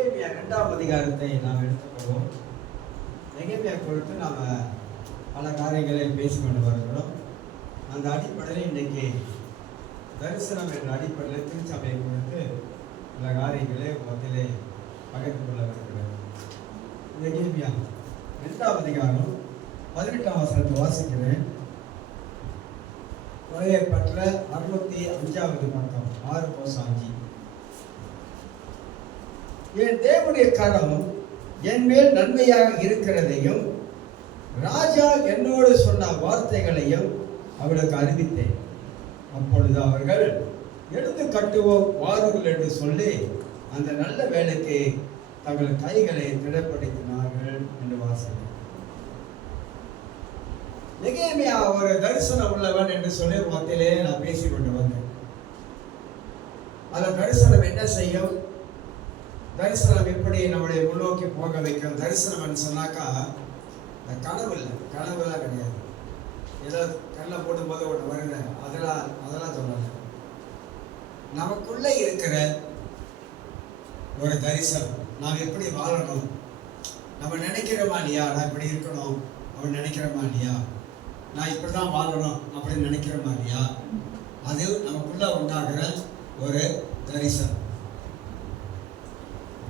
நெகேமியா 2ஆம் அதிகாரத்தை நாம் எடுத்துக்கொள்வோம். நெகேமியா குறித்து நாம் பல காரியங்களை பேசிக்கொண்டு வருகிறோம். அந்த அடிப்படையில் இன்றைக்கு தரிசனம் என்ற அடிப்படையில் திருச்சபையை குறித்து பல காரியங்களை மத்தியிலே பகிர்ந்து கொள்ள வருகிறது. நெகேமியா 2ஆம் அதிகாரம் 18ஆம் வசனத்தை வாசிக்கிறேன். பழைய பற்ற 605வது பக்கம் 6:5. என் தேவனுடைய கரம் என் மேல் நன்மையாக இருக்கிறதையும் ராஜா என்னோடு சொன்ன வார்த்தைகளையும் அவளுக்கு அறிவித்தேன். அப்பொழுது அவர்கள் எடுத்து கட்டுவோம் வாருங்கள் என்று சொல்லி அந்த நல்ல வேலைக்கு தங்கள் கைகளை திடப்படுத்தினார்கள் என்று வாசிக்கிறேன். நெகேமியா ஒரு தரிசனம் உள்ளவன் என்று சொல்லி மத்தியிலே நான் பேசிக்கொண்டு வந்தேன். அந்த தரிசனம் என்ன செய்யும்? தரிசனம் எப்படி நம்முடைய முன்னோக்கி போக வைக்கும்? தரிசனம் சொன்னாக்கா கனவு இல்லை, கனவுலாம் கிடையாது. ஏதோ கண்ணை போடும்போது ஒன்று வருங்க, அதெல்லாம் சொல்லலை. நமக்குள்ள இருக்கிற ஒரு தரிசனம், நாம் எப்படி வாழணும், நம்ம நினைக்கிறோமா இல்லையா? நான் இப்படி இருக்கணும் அவன் நினைக்கிறோமா இல்லையா? நான் இப்படி தான் வாழணும் அப்படின்னு நினைக்கிறோமா இல்லையா? அது நமக்குள்ள உண்டாகிற ஒரு தரிசனம்.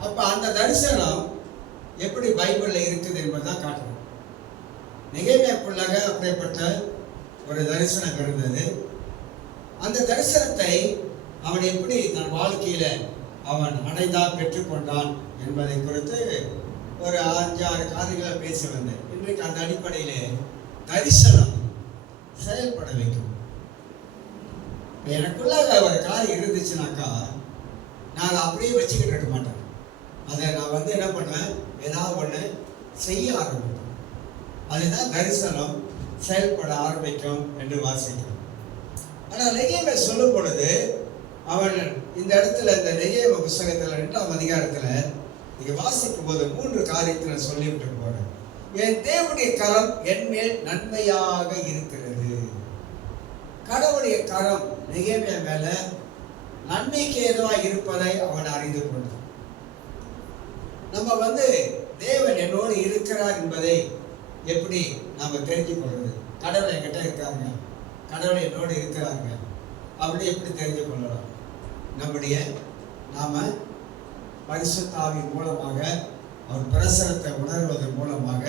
அப்ப அந்த தரிசனம் எப்படி பைபிள்ல இருக்குது என்பதுதான் காட்டுறோம். நெகேமியாவுக்குள்ளாக அப்படிப்பட்ட ஒரு தரிசனம் இருந்தது. அந்த தரிசனத்தை அவன் எப்படி தன் வாழ்க்கையில அவன் அடைந்தான், பெற்றுக்கொண்டான் என்பதை குறித்து ஒரு 5-6 காரியங்களை பேசி வந்தேன். இன்றைக்கு அந்த அடிப்படையிலே தரிசனம் செயல்பட வைக்கும். எனக்குள்ளாக ஒரு காரியம் இருந்துச்சுனாக்கா நான் அப்படியே வச்சுக்கிட்டு இருக்க மாட்டேன். அதை நான் என்ன பண்ணுவேன், ஏதாவது ஒன்று செய்ய ஆரம்பிக்கும். அதுதான் தரிசனம் செயல்பட ஆரம்பிக்கும் என்று வாசிக்கும். ஆனால் நெகேமியா சொல்லும் பொழுது அவன் இந்த இடத்துல இந்த நெகேமியா புத்தகத்தில் 2ஆம் அதிகாரத்தில் நீங்க வாசிக்கும் போது 3 காரியத்தை நான் சொல்லிவிட்டு போறேன். என் தேவனுடைய கரம் என் மேல் நன்மையாக இருக்கிறது. கடவுளுடைய கரம் நெகேமியா மேல நன்மைக்கு ஏதுவாக இருப்பதை அவன் அறிந்து கொண்டான். நம்ம தேவன் என்னோடு இருக்கிறார் என்பதை எப்படி நாம தெரிஞ்சு கொள்வது? கடவுள் என்கிட்ட இருக்காங்க, கடவுள் என்னோடு இருக்கிறாங்க, அப்படி எப்படி தெரிஞ்சு கொள்ளலாம்? நாம பரிசுத்த ஆவியின் மூலமாக அவர் பிரசனத்தை உணர்வதன் மூலமாக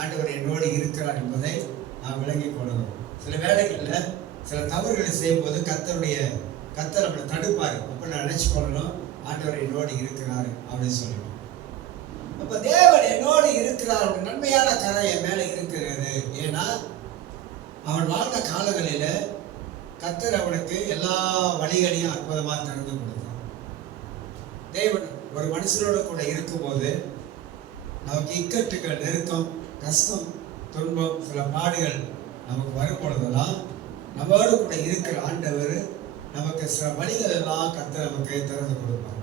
ஆண்டவர் என்னோடு இருக்கிறார் என்பதை நாம் விளங்கிக் கொள்ளணும். சில வேளைகளில் சில தவறுகளை செய்யும்போது கர்த்தர் நம்மளை தடுப்பார். அப்ப நான் நினைச்சு கொள்ளணும், ஆண்டவர் என்னோடு இருக்கிறார் அப்படின்னு சொல்லிடும். அப்ப தேவன் என்னோடு இருக்கிறார், நன்மையான கரை என் மேல இருக்கிறது. ஏன்னா அவன் வாழ்ந்த காலங்களில கர்த்தர் அவனுக்கு எல்லா வழிகளையும் அற்புதமாக திறந்து கொடுத்தான். தேவன் ஒரு மனுஷனோட கூட இருக்கும்போது நமக்கு இக்கட்டுகள், நெருக்கம், கஷ்டம், துன்பம், சில பாடுகள் நமக்கு வரும் பொழுதெல்லாம் நம்மோடு கூட இருக்கிற ஆண்டவர் நமக்கு சில வழிகள் எல்லாம் கர்த்தர் நமக்கு திறந்து கொடுப்பார்.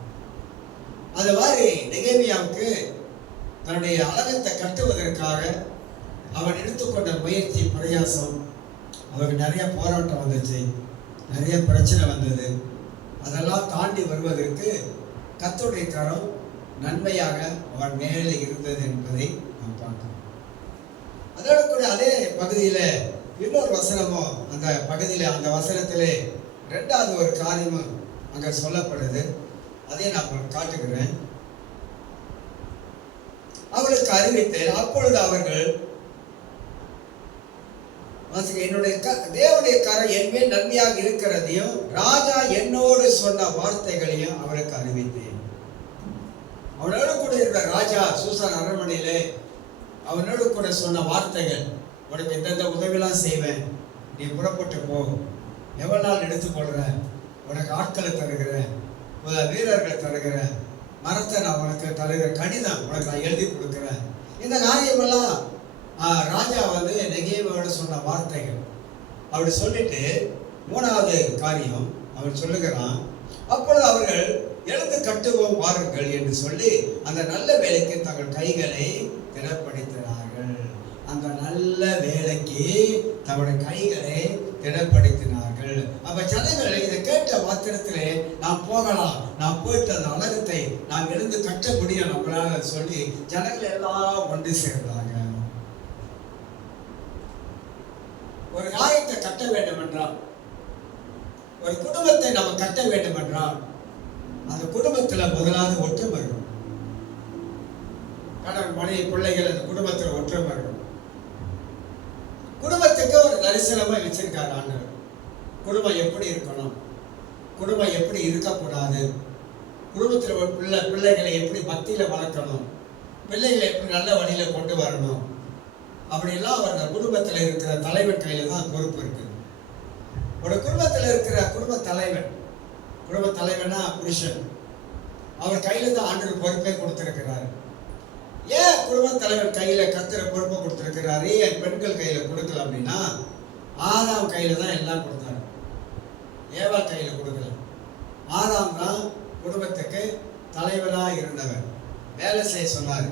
அது மாதிரி நெகேமியாவுக்கு தன்னுடைய அலகத்தை கட்டுவதற்காக அவன் எடுத்துக்கொண்ட முயற்சி, பிரயாசம், அவருக்கு நிறைய போராட்டம் வந்துச்சு, நிறைய பிரச்சனை வந்தது. அதெல்லாம் தாண்டி வருவதற்கு கர்த்தருடைய கரம் நன்மையாக அவன் மேலே இருந்தது என்பதை நாம் பார்க்கிறோம். அதோடு கூட அதே பகுதியில் இன்னொரு வசனமும் அந்த பகுதியில், அந்த வசனத்திலே 2வது ஒரு காரியமும் அங்கே சொல்லப்படுது. அதை நான் காட்டுகிறேன். அவளுக்கு அறிவித்தேன். அப்பொழுது அவர்கள் என்னுடைய தேவனுடைய கரம் என் மேல் நன்மையாக இருக்கிறதையும் ராஜா என்னோடு சொன்ன வார்த்தைகளையும் அவளுக்கு அறிவித்தேன். அவனோடு கூட இருந்த ராஜா சூசான் அரண்மனையிலே அவனோடு கூட சொன்ன வார்த்தைகள், உனக்கு எந்தெந்த உதவியெல்லாம் செய்வேன், நீ புறப்பட்டு போ, எவ்வளவு நாள் எடுத்துக்கொள்கிறேன், உனக்கு ஆட்களை தருகிறேன், வீரர்களை தருகிறேன், மரத்தை நான் உனக்கு தருகிற கடிதம் உனக்கு நான் எழுதி கொடுக்குறேன். இந்த காரியமெல்லாம் ராஜா நெகேமியாவோட சொன்ன வார்த்தைகள். அப்படி சொல்லிட்டு 3வது காரியம் அவன் சொல்லுகிறான், அப்பொழுது அவர்கள் எழுந்து கட்டுவோம் வாருங்கள் என்று சொல்லி அந்த நல்ல வேலைக்கு தங்கள் கைகளை திடப்படுத்தினார்கள். அந்த நல்ல வேலைக்கு தங்களுடைய கைகளை திடப்படுத்தினார்கள். இருக்கிறார்கள். அப்ப ஜனங்கள் இதை கேட்ட மாத்திரத்திலே நாம் போகலாம், நாம் போயிட்டு அந்த அலகத்தை நாம் எழுந்து கட்ட முடியும் நம்மளால சொல்லி ஜனங்கள் எல்லாம் ஒன்று சேர்ந்தாங்க. ஒரு காரியத்தை கட்ட வேண்டும் என்றால், ஒரு குடும்பத்தை நம்ம கட்ட வேண்டும் என்றால் அந்த குடும்பத்துல முதலாவது ஒற்றுமை இருக்கும். கணவன் மனைவி பிள்ளைகள் அந்த குடும்பத்துல ஒற்றுமை இருக்கும். குடும்பத்துக்கு ஒரு தரிசனமா வச்சிருக்காரு ஆண்டவர். குடும்பம் எப்படி இருக்கணும், குடும்பம் எப்படி இருக்கக்கூடாது, குடும்பத்தில் பிள்ளைகளை எப்படி பக்தியில வளர்க்கணும், பிள்ளைகளை எப்படி நல்ல வழியில கொண்டு வரணும், அப்படிலாம் அந்த குடும்பத்தில் இருக்கிற தலைவன் கையில தான் பொறுப்பு இருக்கு. ஒரு குடும்பத்தில் இருக்கிற குடும்ப தலைவனா புருஷன், அவர் கையில தான் ஆண்டவர் பொறுப்பை கொடுத்திருக்கிறார். ஏன் குடும்ப தலைவர் கையில கர்த்தர் பொறுப்பை கொடுத்திருக்கிறாரு, என் பெண்கள் கையில கொடுக்கல அப்படின்னா, ஆதாம் கையில தான் எல்லாம் கொடுத்தாரு, ஏவா கையில கொடுக்கல. ஆதாம் தான் குடும்பத்துக்கு தலைவரா இருந்தவர். வேலை செய்ய சொன்னாரு,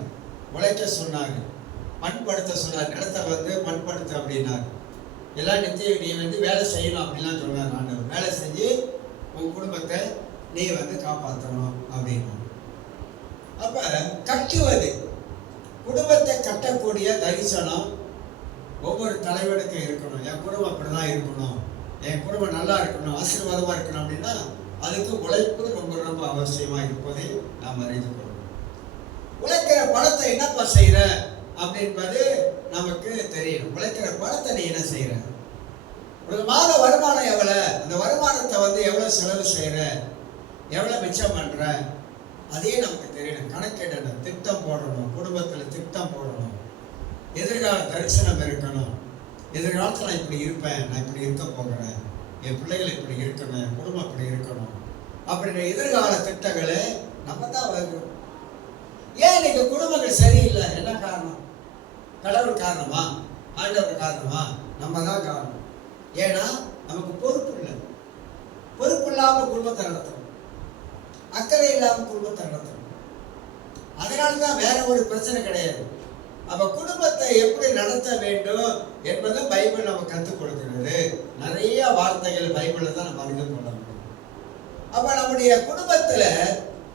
உழைக்க சொன்னாரு, பண்படுத்த சொன்னார். நிலத்தை பண்படுத்த அப்படின்னாரு. எல்லாம் நித்திய நீ வேலை செய்யணும் அப்படின்லாம் சொன்னார் ஆண்டவர். வேலை செஞ்சு உன் குடும்பத்தை நீ காப்பாற்றணும் அப்படின்னு. அப்ப கட்டுவது, குடும்பத்தை கட்டக்கூடிய தரிசனம் ஒவ்வொரு தலைவனுக்கும் இருக்கணும். என் குடும்பம் அப்படிதான் இருக்கணும், என் குடும்பம் நல்லா இருக்கணும், ஆசீர்வாதமா இருக்கணும் அப்படின்னா அதுக்கு உழைப்பு ரொம்ப ரொம்ப அவசியமா இருப்பதை நாம் அறிந்து கொள்ளணும். உழைக்கிற பணத்தை என்னப்பா செய்யற அப்படின்பது நமக்கு தெரியணும். உழைக்கிற பணத்தை நீ என்ன செய்யற, ஒரு மாத வருமானம் எவ்வளவு, அந்த வருமானத்தை எவ்வளவு செலவு செய்யற, எவ்வளவு மிச்சம் பண்ற, அதே நமக்கு தெரியணும். கணக்கிடணும், திட்டம் போடணும், குடும்பத்துல திட்டம் போடணும், எதிர்கால தரிசனம் இருக்கணும். எதிர்காலத்தில் நான் இப்படி இருப்பேன், நான் இப்படி இருக்க போகிறேன், என் பிள்ளைகள் இப்படி இருக்கணும், என் குடும்பம் இப்படி இருக்கணும் அப்படின்ற எதிர்கால திட்டங்களை நம்ம தான் வகுக்கணும். ஏன் இன்னைக்கு குடும்பங்கள் சரியில்லை? என்ன காரணம்? கடவுள் காரணமா, ஆண்டவர் காரணமா? நம்ம தான் காரணம். ஏன்னா நமக்கு பொறுப்பு இல்லை. பொறுப்பு இல்லாம குடும்பத்தை நடத்தணும், அக்கறை இல்லாம குடும்பத்தை நடத்தணும். அதனால்தான் வேற ஒரு பிரச்சனை கிடையாது. அப்ப குடும்பத்தை எப்படி நடத்த வேண்டும் என்பதை பைபிள் நம்ம கற்றுக் கொடுக்கிறது. நிறைய வார்த்தைகள் பைபிள்ல தான் நம்ம அறிந்து கொள்ள முடியும். அப்ப நம்முடைய குடும்பத்துல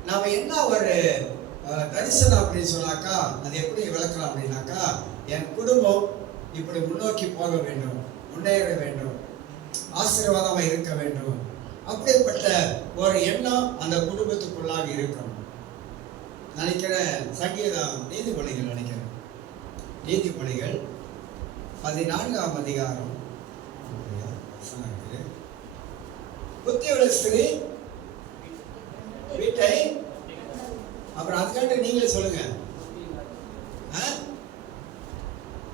நாம என்ன ஒரு தரிசனம் அப்படின்னு சொன்னாக்கா, அது எப்படி விளக்கலாம் அப்படின்னாக்கா, என் குடும்பம் இப்படி முன்னோக்கி போக வேண்டும், முன்னேற வேண்டும், ஆசீர்வாதமா இருக்க வேண்டும், அப்படிப்பட்ட ஒரு எண்ணம் அந்த குடும்பத்துக்குள்ளாக இருக்கணும். நினைக்கிறேன் சங்கீதம் நீதிமொழிகள், நினைக்கிறேன் நீதிமொழிகள் 14ஆம் அதிகாரம், புத்தியுள்ள ஸ்திரீ வீட்டை, அப்புறம் அதுக்காண்டி நீங்களே சொல்லுங்க,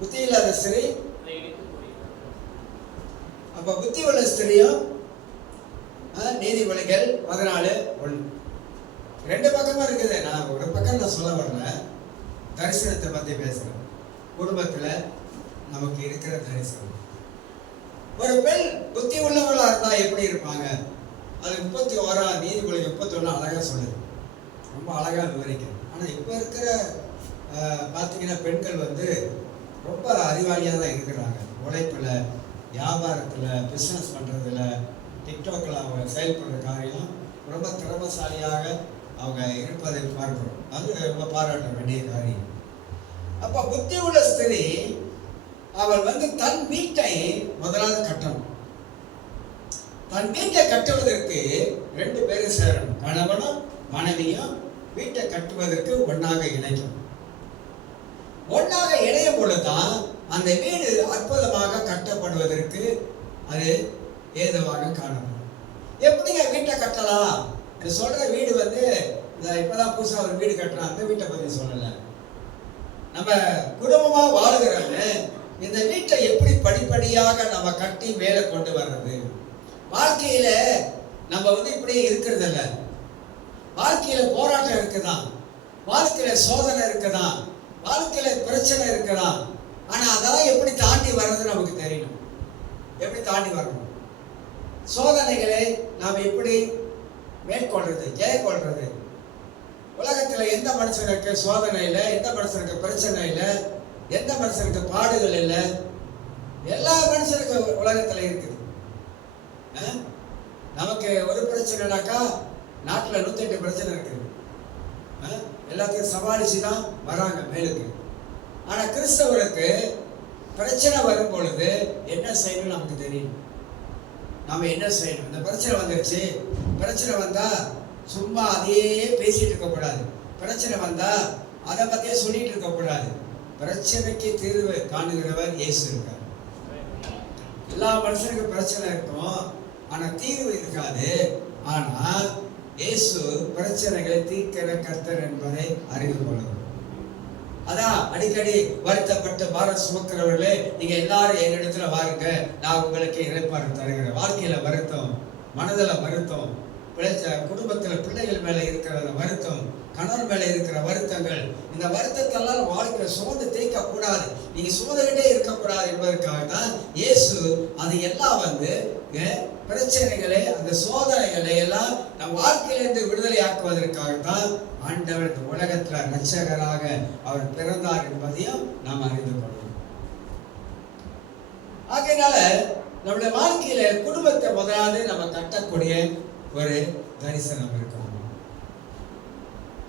புத்தி இல்லாத ஸ்திரீ. அப்ப புத்தி உள்ள ஸ்திரியும் நீதிமொழிகள் 14:1 ரெண்டு பக்கமா இருக்குது. நான் ஒரு பக்கம் நான் சொல்ல வரல, தரிசனத்தை பத்தி பேசுறேன். குடும்பத்துல நமக்கு இருக்கிற தரிசனம். ஒரு பெண் புத்தி உள்ளவங்களா இருந்தா எப்படி இருப்பாங்க? அது 31ஆம் நீதிமொழி 31 அழகா சொல்லுது, ரொம்ப அழகா விவரிக்குது. ஆனா இப்ப இருக்கிற பாத்தீங்கன்னா பெண்கள் ரொம்ப அறிவாளியா தான் இருக்கிறாங்க. உழைப்புல, வியாபாரத்துல, பிசினஸ் பண்றதுல, டிக்டாக்ல அவங்க செயல்படுற காரியம் ரொம்ப திறமசாலியாக அவங்க இருப்பதை பார்க்கிறோம். அது ரொம்ப பாராட்ட வேண்டிய காரியம். அப்ப புத்தி உள்ள ஸ்திரீ அவள் தன் வீட்டை முதலாவது கட்டணும். தன் வீட்டை கட்டுவதற்கு 2 பேரும் சேரணும். கணவனும் மனைவியும் வீட்டை கட்டுவதற்கு ஒன்னாக இணைக்கும். ஒன்னாக இணையும் பொழுதுதான் அந்த வீடு அற்புதமாக கட்டப்படுவதற்கு அது ஏதுவாக காணப்படும். எப்படிங்க வீட்டை கட்டலாம்? சொல்ற வீடு இப்பதான் புதுசா ஒரு வீடு கட்டுறான், அந்த வீட்டை பத்தி சொல்லல. நம்ம குடும்பமா வாழுகிறவங்க இந்த வீட்டை எப்படி படிப்படியாக நம்ம கட்டி மேலே கொண்டு வர்றது. வாழ்க்கையில நம்ம இப்படியே இருக்கிறது இல்ல. வாழ்க்கையில போராட்டம் இருக்குதான், வாழ்க்கையில சோதனை இருக்குதான், வாழ்க்கையில பிரச்சனை இருக்குதான். ஆனா அதெல்லாம் எப்படி தாண்டி வர்றது நமக்கு தெரியணும். எப்படி தாண்டி வரணும், சோதனைகளை நாம் எப்படி மேற்கொள்றது, ஜெயக்கொள்றது. உலகத்துல எந்த மனுஷனுக்கு சோதனை இல்லை, எந்த மனுஷனுக்கு பிரச்சனை இல்லை, எந்த மனுஷனுக்கு பாடுகள் இல்லை? எல்லா மனுஷனுக்கும் உலகத்துல இருக்குது. நமக்கு ஒரு பிரச்சனைனாக்கா நாட்டில் 108 பிரச்சனை இருக்குது. எல்லாத்தையும் சமாளிச்சு தான் வராங்க மேலுக்கு. ஆனால் கிறிஸ்தவருக்கு பிரச்சனை வரும் பொழுது என்ன செய்யணும் நமக்கு தெரியும். நாம என்ன செய்யணும்? இந்த பிரச்சனை வந்துருச்சு, பிரச்சனை வந்தா சும்மா அதையே பேசிட்டு இருக்கக்கூடாது. பிரச்சனை வந்தா அதை பத்தியே சொல்லிட்டு இருக்கக்கூடாது. பிரச்சனைக்கு தீர்வு காணுகிறவர் இயேசு இருக்கார். எல்லா மனுஷனுக்கும் பிரச்சனை இருக்கும், ஆனா தீர்வு இருக்காது. ஆனா இயேசு பிரச்சனைகளை தீர்க்கிற கர்த்தர் என்பதை அறிந்து கொள்ளும். அதான் அடிக்கடி வருத்தப்பட்டு பாரம் சுமக்கிறவர்களே, நீங்க எல்லாரும் என்னிடத்துல வாருங்க, நான் உங்களுக்கு இறைப்பாறு தருகிறேன். வாழ்க்கையில வருத்தம், மனதில் வருத்தம், குடும்பத்துல பிள்ளைகள் மேல இருக்கிற வருத்தம், கணவன் மேல இருக்கிற வருத்தங்கள், இந்த வருத்தத்தெல்லாம் வாழ்க்கையில சுமந்து தேய்க்க கூடாது, நீங்க சுமந்துகிட்டே இருக்கக்கூடாது என்பதற்காக தான் இயேசு அது எல்லாம் பிரச்சனைகளை, அந்த சோதனைகளை எல்லாம் நம் வாழ்க்கையிலிருந்து விடுதலை ஆக்குவதற்காகத்தான் ஆண்டவர் இந்த உலகத்துல இரட்சகராக அவர் பிறந்தார் என்பதையும் நாம் அறிந்து கொள்வோம். ஆகையினால நம்முடைய வாழ்க்கையில குடும்பத்தை முதலாவது நம்ம கட்டக்கூடிய ஒரு தரிசனம் இருக்கும்.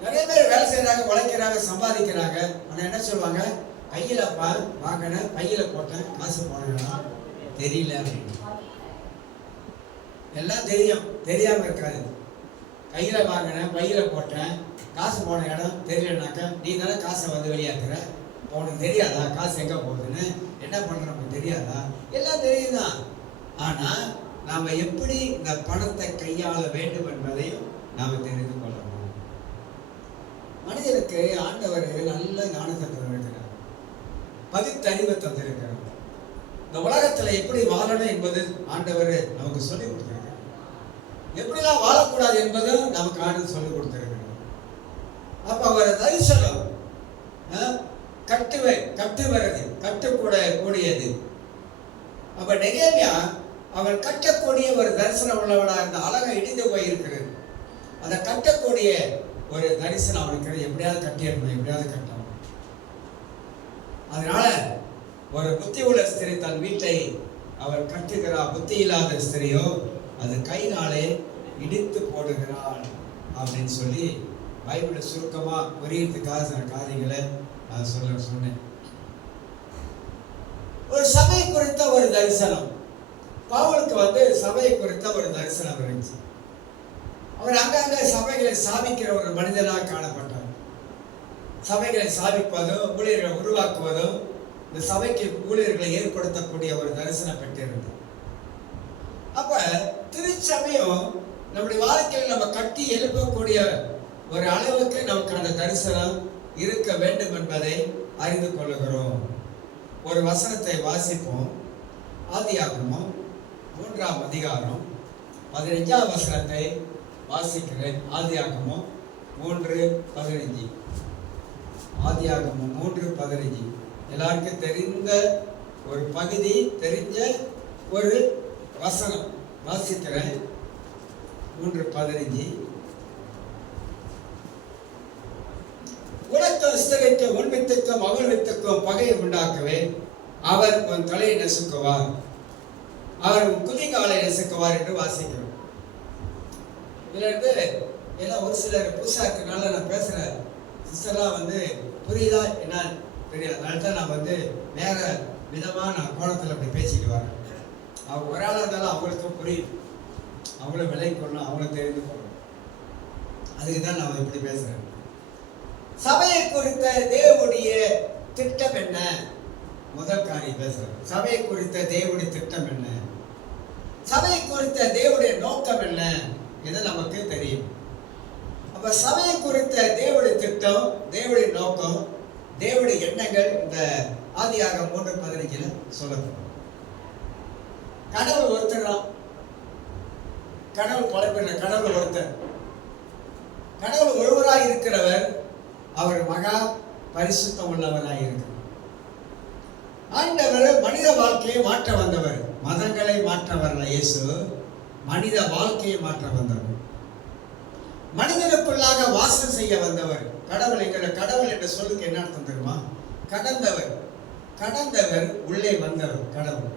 நிறைய பேர் வேலை செய்யறாங்க, உழைக்கிறாங்க, சம்பாதிக்கிறாங்க. ஆனா என்ன சொல்லுவாங்க? கையில வாங்கின, கையில போட்டேன், காசு போன தெரியல அப்படின்னு. எல்லாம் தெரியும், தெரியாம இருக்காது. கையில வாங்கினேன், பையில போட்டேன், காசு போன இடம் தெரியலனாக்கா நீ தானே காசை வெளியாக்குற, உனக்கு தெரியாதா காசு எங்க போகுதுன்னு, என்ன பண்ற நமக்கு தெரியாதா? எல்லாம் தெரியுதான். ஆனா நாம எப்படி இந்த பணத்தை கையாள வேண்டும் என்பதையும் நாம தெரிந்து கொள்ளணும். மனிதனுக்கு ஆண்டவர் நல்ல ஞானத்தை தந்திருக்கிறார், பகுத்தறிவை தந்திருக்கிறார். இந்த உலகத்துல எப்படி வாழணும் என்பது ஆண்டவர் நமக்கு சொல்லிக் கொடுத்திருக்கிறார். எப்படிலாம் வாழக்கூடாது என்பதும் நமக்கு ஆண்டு சொல்லிக் கொடுத்திருக்கிறார். அப்ப அவர் தரிசனம் கட்டுவது, கட்டக்கூடியது. அப்ப நெகேமியா அவன் கட்டக்கூடிய ஒரு தரிசனம் உள்ளவனாக இருந்த அழகா இடிந்து போயிருக்கிறது. அதை கட்டக்கூடிய ஒரு தரிசனம் அவனுக்கு எப்படியாவது கட்டிடணும், எப்படியாவது கட்டணும். அதனால ஒரு புத்தி உள்ள ஸ்திரீ தன் வீட்டை அவள் கட்டுகிறாள், புத்தி இல்லாத ஸ்திரீயோ அது கையினாலே இடித்து போடுகிறாள் அப்படின்னு சொல்லி பைபிளை சுருக்கமா புரியறதுக்காக சில காரியங்களை நான் சொன்னேன். ஒரு சபை குறித்த ஒரு தரிசனம், பவுலுக்கு சபை குறித்த ஒரு தரிசனம் இருந்துச்சு. அவர் அங்கங்க சபைகளை சாதிக்கிற ஒரு மனிதனாக காணப்பட்டார். சபைகளை சாதிப்பதும் ஊழியர்களை உருவாக்குவதும் இந்த சபைக்கு ஊழியர்களை ஏற்படுத்தக்கூடிய ஒரு தரிசனம் பெற்றிருந்தார். அப்ப திருச்சபையும் நம்முடைய வாழ்க்கையில் நம்ம கட்டி எழுப்பக்கூடிய ஒரு அளவுக்கு நமக்கு அந்த தரிசனம் இருக்க வேண்டும் என்பதை அறிந்து கொள்ளுகிறோம். ஒரு வசனத்தை வாசிப்போம். ஆதியாகமம் 3ஆம் அதிகாரம் 15ஆம் வசனத்தை வாசிக்கிறேன். ஆதியாகமம் 3:15. ஆதியாகமம் 3:15 எல்லாருக்கும் தெரிந்த ஒரு பகுதி, தெரிஞ்ச ஒரு வசனம் வாசிக்கிறேன். 3:15. உனக்கு ஸ்திரீக்கு உன் வித்துக்கும் அவள் வித்துக்கும் பகையை உண்டாக்கவே அவர் உன் தலையை நசுக்குவார், அவர் உன் குதிகாலை நசுக்குவார் என்று வாசிக்கிறோம். இதுல இருந்து எல்லாம் ஒரு சிலர் புதுசா இருக்கிறதுனால நான் பேசுறேன். சிஸ்டர்லாம் புரியுதா என்ன தெரியாது, அதனால தான் நான் வேற விதமா நான் கோணத்துல அப்படி பேசிட்டு வரேன். அவங்க ஒரு ஆளா இருந்தாலும் அவங்களுக்கும் புரியும், அவங்களும் விலை கொள்ளணும், அவங்களும் தெரிந்து கொள்ளணும். அதுக்கு தான் நான் இப்படி பேசுறேன். சபையை குறித்த தேவனுடைய திட்டம் என்ன? முதல் காரியம் பேசுறேன். சபையை குறித்த தேவனுடைய திட்டம் என்ன? சபையை குறித்த தேவனுடைய நோக்கம் என்ன? இது நமக்கு தெரியும். அப்ப சபையை குறித்த தேவனுடைய திட்டம், தேவனுடைய நோக்கம், தேவனுடைய எண்ணங்கள் இந்த ஆதியாகமம் 3:15 சொல்லப்படும். கடவுள் ஒருத்தர் தான். கடவுள் பல கடவுள் ஒருத்தர். கடவுள் ஒருவராய் இருக்கிறவர். அவர் மகா பரிசுத்தம் உள்ளவராய் இருக்கிறார். ஆண்டவர் மனித வாழ்க்கையை மாற்ற வந்தவர். மதங்களை மாற்ற வரல இயேசு, மனித வாழ்க்கையை மாற்ற வந்தவர். மனிதனுக்குள்ளாக வாசம் செய்ய வந்தவர். கடவுள் என்ற சொல்லுக்கு என்ன அர்த்தம் தெரியுமா? கடந்தவர். கடந்தவர் உள்ளே வந்தவர். கடவுள்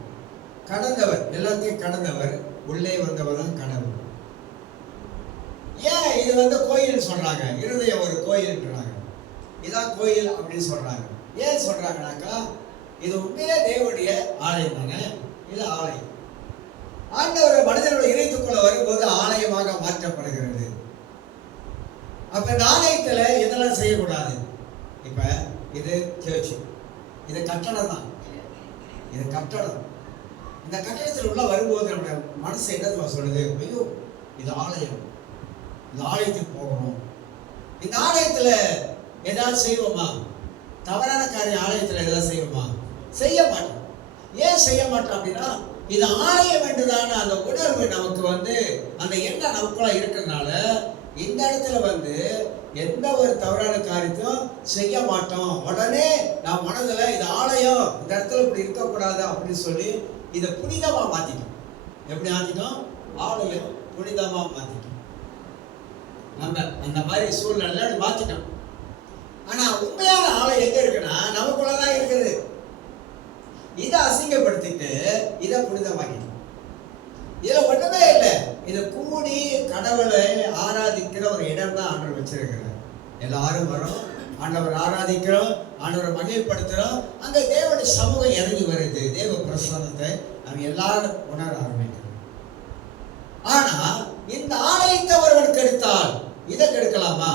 கடந்தவர், எல்லாத்தையும் கடந்தவர், உள்ளே வந்தவர் தான் கடவுள். ஏன் இது கோயில் சொல்றாங்க? இருதயம் ஒரு கோயில்ன்றாங்க. இதான் கோயில் அப்படின்னு சொல்றாங்க. ஏன் சொல்றாங்கனாக்கா, இது உண்மையே தேவனுடைய ஆலயம் தானே. இது ஆலயம். ஆண்டவர் மனிதனுடைய இதயத்துக்குள்ள வரும்போது ஆலயமாக மாற்றப்படுகிறது. அப்ப இந்த ஆலயத்துல இதெல்லாம் செய்யக்கூடாது. இப்ப இது சர்ச், இது கட்டடம் தான். இது கட்டடம். இந்த கட்டடத்தில் உள்ள வரும்போது நம்முடைய மனசு என்ன சொல்லுது? ஐயோ, இது ஆலயம், இந்த ஆலயத்துக்கு போகணும். இந்த ஆலயத்துல ஏதாவது செய்வோமா? தவறான காரியம் ஆலயத்துல ஏதாவது செய்வோமா? செய்ய மாட்டோம். ஏன் செய்ய மாட்டோம் அப்படின்னா, இது ஆலயம் என்றுதான அந்த உணர்வு நமக்கு அந்த எண்ணம் நமக்குள்ள இருக்கிறதுனால இந்த இடத்துல எந்த ஒரு தவறான காரியத்தையும் செய்ய மாட்டோம். உடனே நான் மனதுல இது ஆலயம், இந்த இடத்துல இப்படி இருக்கக்கூடாது அப்படின்னு சொல்லி இதை புனிதமா மாத்திட்டோம். எப்படி மாத்திட்டோம்? ஆலயம் புனிதமா மாத்திட்டோம். நம்ம அந்த மாதிரி சூழ்நிலை மாத்திட்டோம். ஆனா உண்மையான ஆலயம் எங்க இருக்குன்னா நமக்குள்ளதான் இருக்குது. இதை அசிங்கப்படுத்திட்டு இதை புனிதமாக்கிட்டோம். இதுல ஒண்ணுமே இல்லை. இதை கூடி கடவுளை ஆராதிக்கிற ஒரு இடம் தான் ஆண்டவர் வச்சிருக்கிறார். எல்லாரும் வரோம், ஆண்டவர் ஆராதிக்கிறோம், ஆண்டவரை மகிழ்ப்படுத்துறோம். அங்க தேவனுடைய சமூகம் இறங்கி வருது. தேவ பிரசன்னத்தை நம்ம எல்லாரும் உணர ஆரம்பிக்கிறோம். ஆனா இந்த ஆலயத்தை ஒருவன் கெடுத்தால் இதை கெடுக்கலாமா?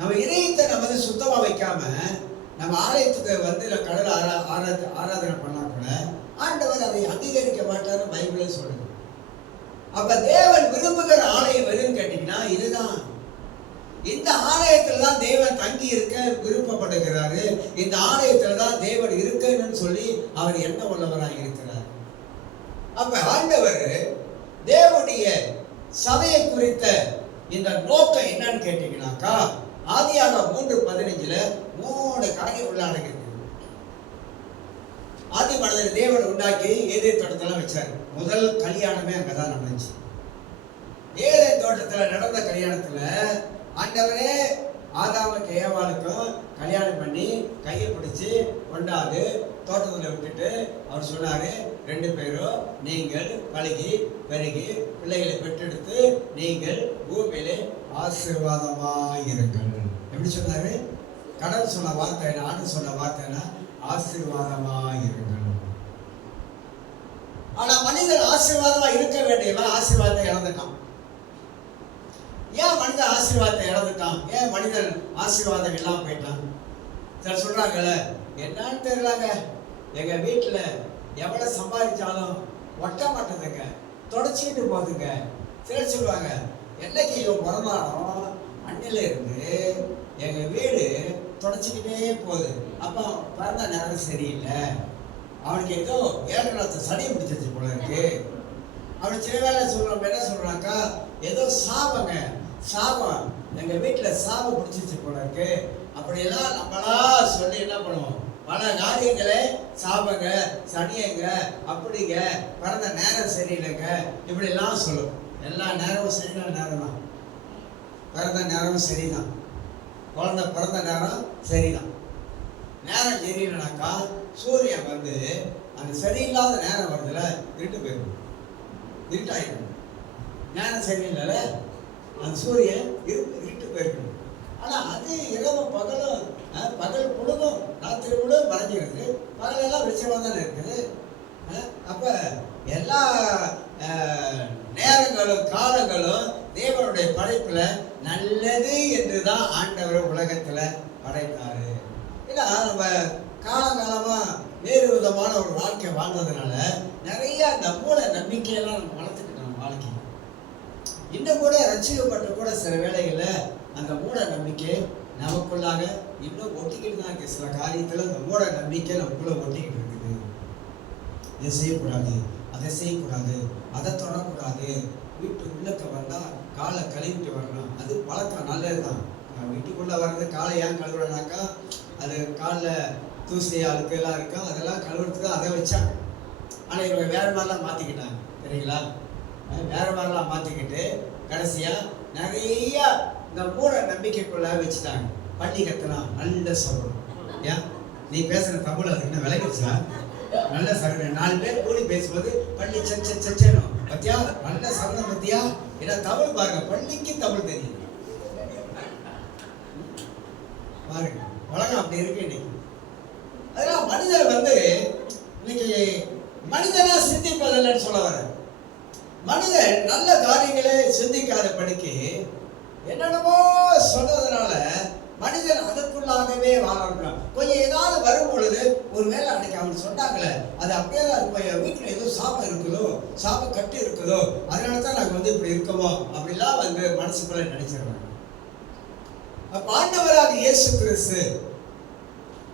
நம்ம இதயத்தை நம்ம சுத்தமா வைக்காம நம்ம ஆலயத்துக்கு கடவுளை ஆராதனை பண்ணா கூட ஆண்டவர் அதை அங்கீகரிக்க மாட்டார்னு பைபிளே சொல்லுது. அப்ப தேவன் விரும்புகிற ஆலயம் எதுன்னு கேட்டீங்கன்னா இதுதான். இந்த ஆலயத்துல தான் தேவன் தங்கி இருக்க விருப்பப்படுகிறாரு. இந்த ஆலயத்துல தான் தேவன் இருக்கணும்னு சொல்லி அவர் என்ன உள்ளவராக இருக்கிறார். அப்ப ஆண்டவர் தேவனுடைய சபையை குறித்த இந்த நோக்கம் என்னன்னு கேட்டீங்கன்னாக்கா, ஆதியாக 3:15 3 காரியம் உள்ள அடங்கிருக்கு. ஆதி மனிதர் தேவன் உண்டாக்கி ஏதேன் தோட்டத்தெல்லாம் வச்சார். முதல் கல்யாணமே அங்கதான் நடந்துச்சு. ஏதேன் தோட்டத்துல நடந்த கல்யாணத்துல ஆண்டவரே ஆதாமுக்கு ஏவாளுக்கும் கல்யாணம் பண்ணி கையை பிடிச்சு கொண்டாது தோட்டத்துல விட்டுட்டு அவர் சொன்னாரு, 2 பேரும் நீங்கள் பழகி பெருகி பிள்ளைகளை பெற்றெடுத்து நீங்கள் பூமியிலே ஆசீர்வாதமாயிருங்கள். எப்படி சொன்னாரு? கடவுள் சொன்ன வார்த்தை, ஆண்டு சொன்ன வார்த்தைனா ஆசீர்வாதமாயிருங்கள். ஆனா மனிதன் ஆசீர்வாதமா இருக்க வேண்டியவன் ஆசீர்வாதத்தை இழந்துட்டான். ஏன் மனிதன் ஆசீர்வாதத்தை இழந்துட்டான்? ஏன் மனிதன் ஆசீர்வாதம் இல்லாம போயிட்டான்? சார் சொல்றாங்கல்ல, என்னன்னு தெரியலாங்க, எங்க வீட்டுல எவ்வளவு சம்பாதிச்சாலும் ஒட்ட மாட்டேதுங்க, தொடச்சிக்கிட்டு போகுதுங்க. சரி சொல்லுவாங்க, என்னைக்கு இவன் பிறந்தாலும் அண்ணில இருந்து எங்க வீடு தொடச்சிக்கிட்டே போகுது. அப்போ பிறந்த நேரம் சரியில்லை, அவனுக்கு ஏதோ 7 நாள் சனி பிடிச்சிருச்சு போல இருக்கு. அவன் சில வேலை சொல்றோம், என்ன சொல்றாக்கா, ஏதோ சாபங்க, சாபம் எங்க வீட்டுல சாபம் பிடிச்சிருச்சு போல இருக்கு. அப்படியெல்லாம் நம்மளா சொல்லி என்ன பண்ணுவோம், பல காரியங்களே சாபங்க, சனியங்க, அப்படிங்க, பிறந்த நேரம் சரியில்லைங்க, இப்படி எல்லாம் சொல்லும். எல்லா நேரமும் சரியான நேரம் தான், பிறந்த நேரமும் சரிதான், குழந்தை பிறந்த நேரம் சரிதான். நேரம் சரியில்லைனாக்கா சூரியன் அந்த சரியில்லாத நேரம் வருதுல, இருட்டு போயிடும், இருட்டாயிடும். நேரம் சரியில்லைல்ல, அந்த சூரியன் இருட்டு போயிருக்கணும். ஆனா அது இரவு பகலும், பகல் பொழுதும் ராத்திரி பொழுதும் மறைஞ்சிருக்கு, பகலெல்லாம் வெளிச்சமா தானே இருக்குது. அப்ப எல்லா நேரங்களும் காலங்களும் தேவனுடைய படைப்புல நல்லது என்றுதான் ஆண்டவர் உலகத்துல படைத்தாரு. ஏன்னா நம்ம காலங்காலமா வேறு விதமான ஒரு வாழ்க்கை வாழ்ந்ததுனால நிறைய அந்த மூட நம்பிக்கையெல்லாம் நம்ம வளர்த்துக்கிட்டோம் வாழ்க்கை. இன்னும் கூட ரசிக்கப்பட்ட கூட சில வேளைகள்ல அந்த மூட நம்பிக்கை நமக்குள்ளாக இன்னும் ஒட்டிக்கிட்டு தான் இருக்கு. சில காரியத்துல அந்த மூட நம்பிக்கை நமக்குள்ள ஒட்டிக்கிட்டு இருக்குது. இதை செய்யக்கூடாது, அதை செய்யக்கூடாது, அதை தொடக்கூடாது, வீட்டு உள்ளக்க வந்தா காலை கழுவிட்டு வரணும், அது பழக்கம் நல்லதுதான். வீட்டுக்குள்ள வர்றது காலை ஏன் கழுவுறனாக்கா, அது காலில் தூசி அழுக்கு எல்லாம் இருக்கும், அதெல்லாம் கழுவுறதுக்கு அதை வச்சாங்க. ஆனால் இவங்க வேற மாதிரிலாம் மாற்றிக்கிட்டாங்க, சரிங்களா? வேற மாதிரிலாம் மாற்றிக்கிட்டு கடைசியா நிறைய இந்த மூட நம்பிக்கைக்குள்ள வச்சுட்டாங்க. பள்ளி கத்தலாம் நல்ல சகோதரம். ஏன் நீ பேசுற தமிழ் அதுக்கு என்ன விளங்கிடுச்சா? நல்ல சகோதரன் 4 பேர் கூடி பேசும்போது பள்ளி சச்சனும் பத்தியா நல்ல சபதம் பத்தியா. ஏன்னா தமிழ் பாருங்க, பள்ளிக்கு தமிழ் தெரியும் பாருங்க, உலகம் அப்படி இருக்கு இன்னைக்கு. அதனால மனிதர் இன்னைக்கு மனிதனா சிந்திப்பதில்லைன்னு சொல்ல வர. மனிதன் நல்ல காரியங்களை சிந்திக்காத படிக்கு என்னென்னமோ சொன்னதுனால மனிதன் அதற்குள்ளாகவே வாழலாம். கொஞ்சம் ஏதாவது வரும் பொழுது ஒரு வேளை அன்னைக்கு அவங்க சொன்னாங்களே அது அப்படியே தான் வீட்டில் ஏதோ சாபம் இருக்குதோ, சாபம் கட்டு இருக்குதோ, அதனால தான் நாங்கள் இப்படி இருக்கோமோ அப்படிலாம் மனசுக்குள்ள நினைச்சிடுறாங்க. அப்ப ஆண்டவராக இயேசு கிறிஸ்து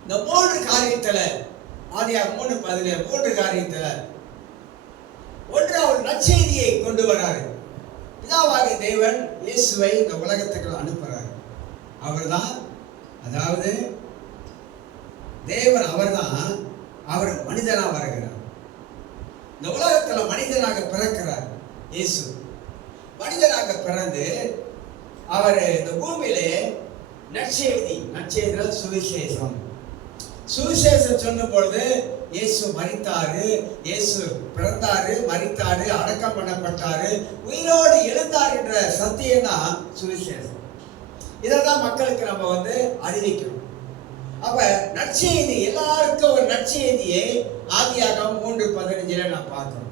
இந்த 3 காரியத்துல, ஆதியாகமம் 3:10 3 காரியத்துல ஒன்று அவர் நற்செய்தியை கொண்டு வராரு. பிதாவாகிய தேவன் இயேசுவை இந்த உலகத்துக்கு அனுப்புறாரு. அவர்தான், அதாவது தேவன் அவர்தான், அவர் மனிதனாக வருகிறார். இந்த உலகத்துல மனிதனாக பிறக்கிறார். இயேசு மனிதனாக பிறந்து அவர் இந்த பூமியிலே நற்செய்தி சுவிசேஷம் சொன்னும் பொழுது இயேசு மரித்தாரு, இயேசு பிறந்தாரு, மரித்தாரு, அடக்கம் பண்ணப்பட்டாரு, உயிரோடு எழுந்தார் என்ற சத்தியம் தான் சுவிசேஷம். இதைதான் மக்களுக்கு நம்ம அறிவிக்கணும். அப்ப நற்செய்தி, எல்லாருக்கும் ஒரு நற்செய்தியை ஆதியாகமம் 3:15 நான் பார்க்கிறோம்.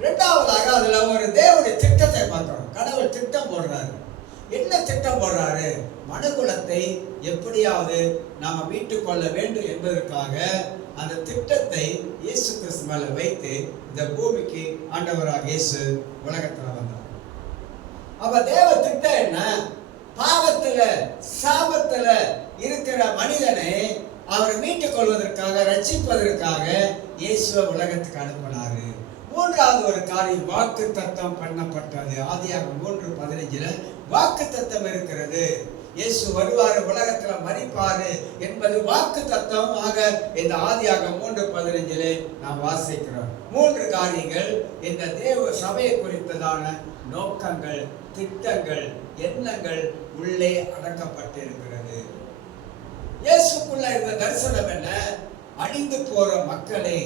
இரண்டாவதாக அதுல ஒரு தேவனுடைய திட்டத்தை பார்க்கிறோம். கடவுள் திட்டம் போடுறாரு. என்ன திட்டம் போடுறாரு? மனுகுலத்தை எப்படியாவது நாம மீட்டுக் கொள்ள வேண்டும் என்பதற்காக அந்த திட்டத்தை இயேசு கிறிஸ்து மேல வைத்து இந்த பூமிக்கு ஆண்டவராக இயேசு உலகத்துல வந்தார். அப்ப தேவ திட்டம் என்ன? பாவத்துல சாபத்துல இருக்கிற மனிதனை அவரை மீட்டுக் கொள்வதற்காக, ரட்சிப்பதற்காக இயேசுவை உலகத்துக்கு அனுப்பினாரு. மூன்றாவது ஒரு காரியம் வாக்கு தத்தம் பண்ணப்பட்டது. ஆதியாகமம் 3:15 வாக்கு தத்தம் இருக்கிறது. இயேசு வருவாரு, உலகத்துல மரிப்பாரு என்பது வாக்கு தத்தம் ஆக இந்த ஆதியாகமம் 3:15 நாம் வாசிக்கிறோம். 3 காரியங்கள் இந்த தேவ சபையை குறித்ததான நோக்கங்கள், திட்டங்கள், எண்ணங்கள் உள்ளே அடக்கப்பட்டு இருக்கிறது. இயேசுக்குள்ள இருந்த தரிசனம் என்ன? அழிந்து போற மக்களை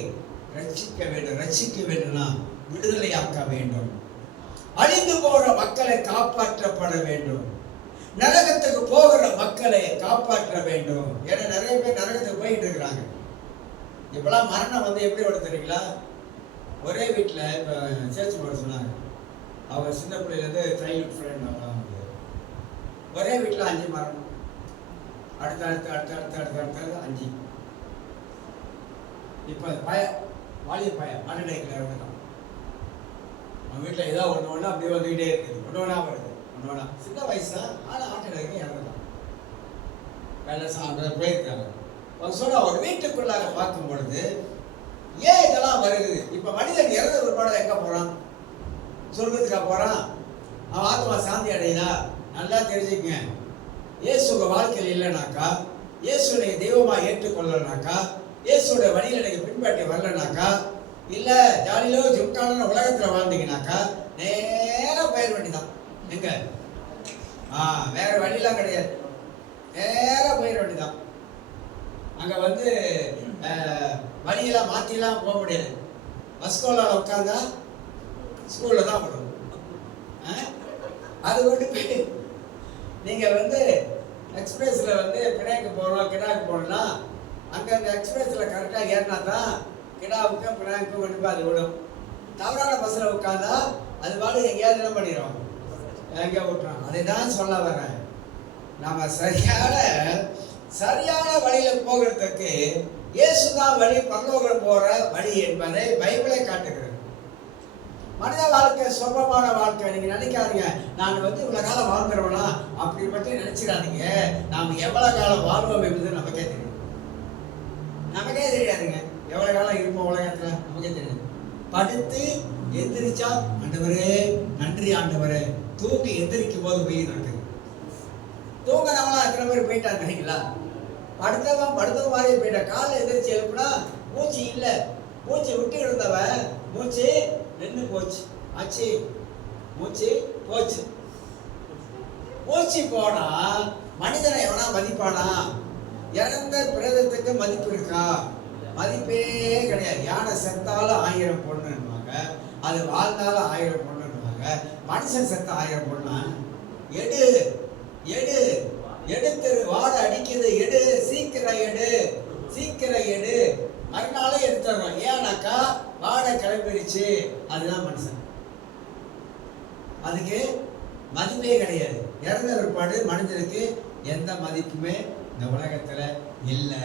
ரட்சிக்க வேண்டும்னா விடுதலையாக்க வேண்டும். அழிந்து போற மக்களை காப்பாற்றப்பட வேண்டும். நரகத்துக்கு போகிற மக்களை காப்பாற்ற வேண்டும். ஏன்னா நிறைய பேர் நரகத்துக்கு போயிட்டு இருக்கிறாங்க. இப்பெல்லாம் மரணம் எப்படி வருது தெரியுங்களா? ஒரே வீட்டில் இப்போ சேர்ச்சி போட சொன்னாங்க. அவங்க சின்ன பிள்ளைலேருந்து சைல்டு ஃப்ரெண்ட் அவங்களாம் ஒரே வீட்டில் 5 மரணம். அடுத்த 5. இப்போ வாலிய பையன் மண்ணடைக்கில் இறந்துட்டான். அவன் வீட்டில் ஏதோ ஒன்று அப்படியே வந்துக்கிட்டே இருக்குது. ஒன்றா வருது, ஒன்றா சின்ன வயசு தான். ஆனால் ஆட்டடைக்கு இறந்துட்டான். வேலை போயிருக்காங்க. அவங்க சொல்ல ஒரு வீட்டுக்குள்ளாக பார்க்கும் பொழுது ஏன் இதெல்லாம் வருது? இப்போ மனிதன் இறந்த ஒரு பாடம் எங்கே போகிறான்? சொர்க்கத்துக்காக போகிறான்? அவன் ஆத்மா சாந்தி அடையுதா? நல்லா தெரிஞ்சுக்கங்க. இயேசுங்க வாழ்க்கையில் இல்லைனாக்கா, இயேசுடைய தெய்வமாக ஏற்றுக்கொள்ளனாக்கா, இயேசுடைய வழியில் நீங்கள் பின்பற்றி வரலனாக்கா, இல்லை ஜாலியிலோ ஜும்கான உலகத்தில் வாழ்ந்தீங்கனாக்கா நேராக போயிட வேண்டிதான். எங்க வேற வழியெல்லாம் கிடையாது. நேராக போயிட வேண்டிதான். அங்கே வழியெல்லாம் மாற்றிலாம் போக முடியாது. பஸ்கோலால் உட்காந்தா ஸ்கூலில் தான் விடும். அது கொண்டு போய் நீங்கள் எக்ஸ்பிரஸில் கிடாக்கு போகணும்னா அங்கே அந்த எக்ஸ்பிரஸில் கரெக்டாக ஏறினா தான் கிடாவுக்கும் பினாவுக்கும் கொண்டு போய் அது விடும். தவறான பஸ்ஸில் உட்காந்தா அது பாடு எங்கேயாவது என்ன பண்ணிடும், எங்கே விட்டுறோம். அதை தான் சொல்ல வரேன். நம்ம சரியான வழியில் போகிறதுக்கு இயேசுதான் வழி, பரலோகம் போகிற வழி என்பதை பைபிளை காட்டுகிறது. மனித வாழ்க்கை சொற்பமான வாழ்க்கை. நீங்க நினைக்காதீங்க நான் இவ்வளவு காலம் வாழ்ந்துருவேனா அப்படி மட்டும் நினைச்சிடாதீங்க. நாம் எவ்வளவு காலம் வாழ்வோம் என்பது நமக்கே தெரியாதுங்க. எவ்வளவு காலம் இருப்போம் உலகத்துல நமக்கே தெரியாது. படுத்து எந்திரிச்சா ஆண்டவரே நன்றி ஆண்டவரே, தூங்கி எந்திரிக்கும் போது உயிர் இருக்குது. தூங்கினவங்களா எத்தனை பேர் போயிட்டாங்க இல்லைங்களா? படுத்த மாதிரியே போயிட்டா. காலைல எந்திரிச்சு எழுப்புனா மூச்சு இல்லை. மூச்சு விட்டு இருந்தவன் மூச்சு நின்று போச்சு. ஆச்சு மூச்சு போச்சு. மூச்சு போனா மனிதனை எவனா மதிப்பானா? இறந்த பிரேதத்துக்கு மதிப்பு இருக்கா? மதிப்பே கிடையாது. யானை செத்தாலும் 1000 பொண்ணுன்னுவாங்க, அது வாழ்ந்தாலும் 1000 பொண்ணுன்னுவாங்க. மனுஷன் செத்த 1000 பொண்ணா? எடு எடு எடுத்து வாடை அடிக்குது, எடு சீக்கிரம் எடு சீக்கிரம் எடு. மறுநாளே எடுத்துடுறோம். ஏன்னாக்கா வாடை கிளம்பிடுச்சு. அதுதான் மனுஷன். அதுக்கு மதிப்பே கிடையாது. இறந்த பிற்பாடு மனிதனுக்கு எந்த மதிப்புமே இந்த உலகத்துல இல்லை.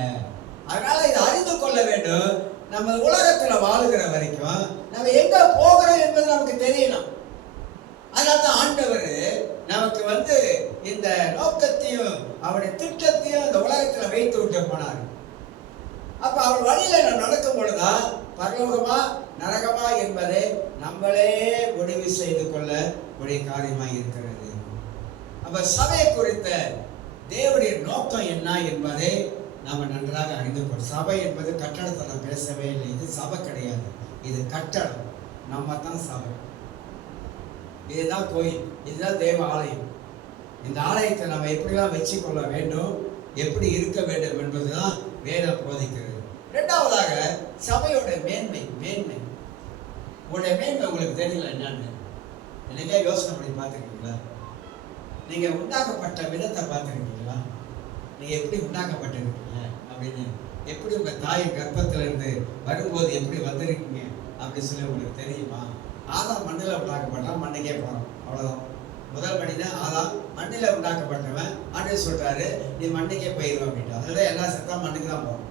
அதனால இதை அறிந்து கொள்ள வேண்டும். நம்ம உலகத்துல வாழுகிற வரைக்கும் நம்ம எங்க போகிறோம் என்பது நமக்கு தெரியணும். அதனால்தான் ஆண்டவர் நமக்கு இந்த நோக்கத்தையும் அவருடைய திட்டத்தையும் இந்த உலகத்துல வைத்து விட்டு போனார். அப்ப அவர் வழியில நம்ம நடக்கும் பொழுதுதான் பரலோகமா நரகமா என்பதை நம்மளே முடிவு செய்து கொள்ள கூடிய காரியமாக இருக்கிறது. அப்ப சபையை குறித்த தேவனுடைய நோக்கம் என்ன என்பதை நாம நன்றாக அறிந்து கொள்ளும். சபை என்பது கட்டடத்தை நான் பேசவே இல்லை. இது சபை கிடையாது, இது கட்டடம். நம்ம தான் சபை. இதுதான் கோயில், இதுதான் தேவ ஆலயம். இந்த ஆலயத்தை நம்ம எப்படிலாம் வச்சு கொள்ள வேண்டும், எப்படி இருக்க வேண்டும் என்பதுதான் வேதம் போதிக்கிறது. இரண்டாவதாக சபையோட மேன்மை. உங்களுடைய மேன்மை உங்களுக்கு தெரியல என்னன்னு என்னைக்கே யோசனை பண்ணி பார்த்துருக்கீங்களா? நீங்க உண்டாக்கப்பட்ட விதத்தை பார்த்துருக்கீங்களா? நீங்க எப்படி உண்டாக்கப்பட்டிருக்கீங்க அப்படின்னு, எப்படி உங்க தாயின் கர்ப்பத்துல இருந்து வரும்போது எப்படி வந்திருக்கீங்க அப்படின்னு சொல்லி உங்களுக்கு தெரியுமா? ஆதாம் மண்ணில் உண்டாக்கப்பட்டான், மண்ணுக்கே போறோம், அவ்வளவுதான். முதல் மனிதன் ஆதாம் மண்ணில உண்டாக்கப்பட்டவன். ஆண்டவர் சொல்றாரு நீ மண்ணுக்கே போயிடுவ அப்படின்ட்டு. அதனால எல்லா சத்தம் மண்ணுக்கு தான் போகும்.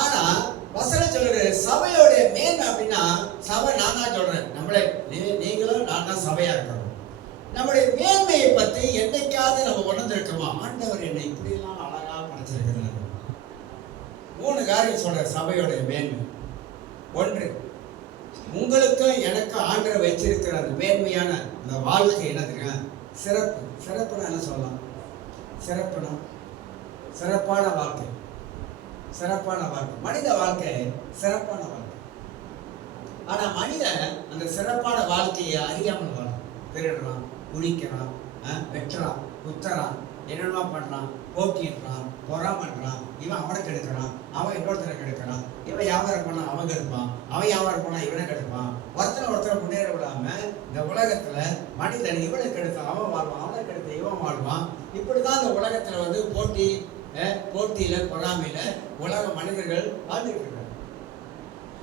ஆனா வசனம் சொல்றது சபையோடைய மேன்மை அப்படின்னா, சபை நான் தான் சொல்றேன், நம்மளே நீங்களும் நான் தான் சபையா இருக்கிறோம். நம்முடைய மேன்மையை பத்தி என்னைக்காவது நம்ம உணர்ந்திருக்கோமா? ஆண்டவர் என்னை இப்படி எல்லாம் அழகா படைச்சிருக்கிறார். 3 காரியம் சொல்ற சபையோடைய மேன்மை. 1, உங்களுக்கும் எனக்கும் ஆண்டவர் வச்சிருக்கிற அந்த மேன்மையான அந்த வாழ்க்கை என்ன தெரியுங்க? சிறப்பு. சிறப்புனா என்ன சொல்லலாம்? சிறப்புனா சிறப்பான வாழ்க்கை. சிறப்பான வாழ்க்கை, மனித வாழ்க்கை சிறப்பான வாழ்க்கை. ஆனா மனிதன் அந்த சிறப்பான வாழ்க்கையை அறியாமல் வாழான். திருடுறான், குடிக்கிறான், வெட்டுறான், குத்துறான், என்னென்னமா பண்றான், போக்கிடுறான், பொறாமன்றான். இவன் அவனை கெடுக்கிறான், அவன் இன்னொருத்தனை கெடுக்கிறான். இவன் வியாபாரம் பண்ணா அவன் கெடுப்பான், அவன் வியாபாரம் பண்ணா இவனை கெடுப்பான். ஒருத்தனை முன்னேற விடாம இந்த உலகத்துல மனிதன் இவனை கெடுத்தான் அவன் வாழ்வான், அவனை கெடுத்த இவன் வாழ்வான். இப்படிதான் இந்த உலகத்துல போட்டியில பொறாமையில உலக மனிதர்கள் வாழ்ந்துருக்கிறார்.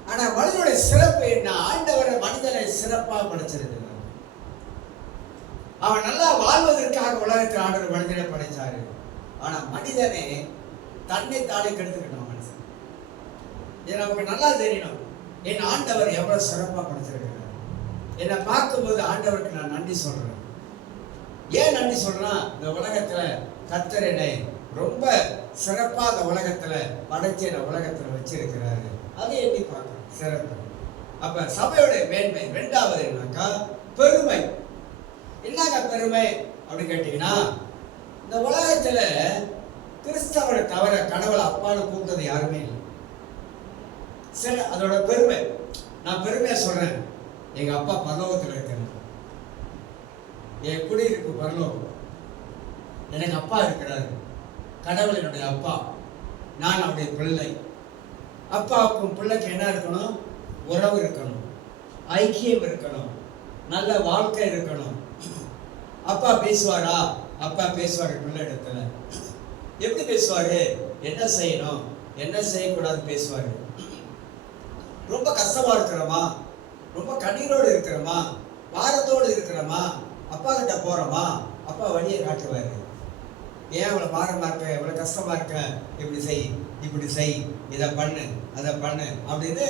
ஆனா மனிதனுடைய சிறப்பு என்ன? ஆண்டவரை மனிதனை சிறப்பா படைச்சிருக்கிறார். அவன் நல்லா வாழ்வதற்காக உலகத்தில் ஆண்டவர் மனிதனை படைச்சாரு. ஆனா மனிதனே தன்னை தானே கெடுத்துக்கிட்டான் மனுஷன். இது நமக்கு நல்லா தெரியணும். என் ஆண்டவர் எவ்வளவு சிறப்பா படைச்சிருக்கிறார். என்னை பார்க்கும்போது ஆண்டவருக்கு நான் நன்றி சொல்றேன். ஏன் நன்றி சொல்றேன்? இந்த உலகத்துல கர்த்தர் என்னை ரொம்ப சிறப்பா இந்த உலகத்துல படைச்சு இந்த உலகத்துல வச்சிருக்கிறாரு. அதை எண்ணி பார்க்கணும் சிறப்பு. அப்ப சபையோட மேன்மை. 2வது என்னக்கா பெருமை. என்னங்க பெருமை அப்படின்னு கேட்டீங்கன்னா, இந்த உலகத்துல கிறிஸ்தவரை தவிர கடவுளை அப்பான்னு கூப்பிட்டது யாருமே இல்லை. சரி, அதோட பெருமை. நான் பெருமையா சொல்றேன், எங்க அப்பா பரலோகத்துல இருக்கிறார். என் குடியிருப்பு பரலோகம். எனக்கு அப்பா இருக்கிறாரு. கடவுள் என்னுடைய அப்பா, நான் அவருடைய பிள்ளை. அப்பாவுக்கும் பிள்ளைக்கு என்ன இருக்கணும்? உறவு இருக்கணும், ஐக்கியம் இருக்கணும், நல்ல வாழ்க்கை இருக்கணும். அப்பா பேசுவாரா? அப்பா பேசுவாரு பிள்ளை இடத்துல. எப்படி பேசுவாரு? என்ன செய்யணும், என்ன செய்யக்கூடாது பேசுவாரு. ரொம்ப கஷ்டமா இருக்கிறோமா, ரொம்ப கண்ணீரோடு இருக்கிறோமா, பாரத்தோடு இருக்கிறோமா, அப்பா கிட்ட போறோமா, அப்பா வழியை காட்டுவாரு. ஏன் அவ்வளோ பாரமா இருக்க, எவ்வளோ கஷ்டமா இருக்க, இப்படி செய், இப்படி செய், இதை பண்ணு, அதை பண்ணு அப்படின்னு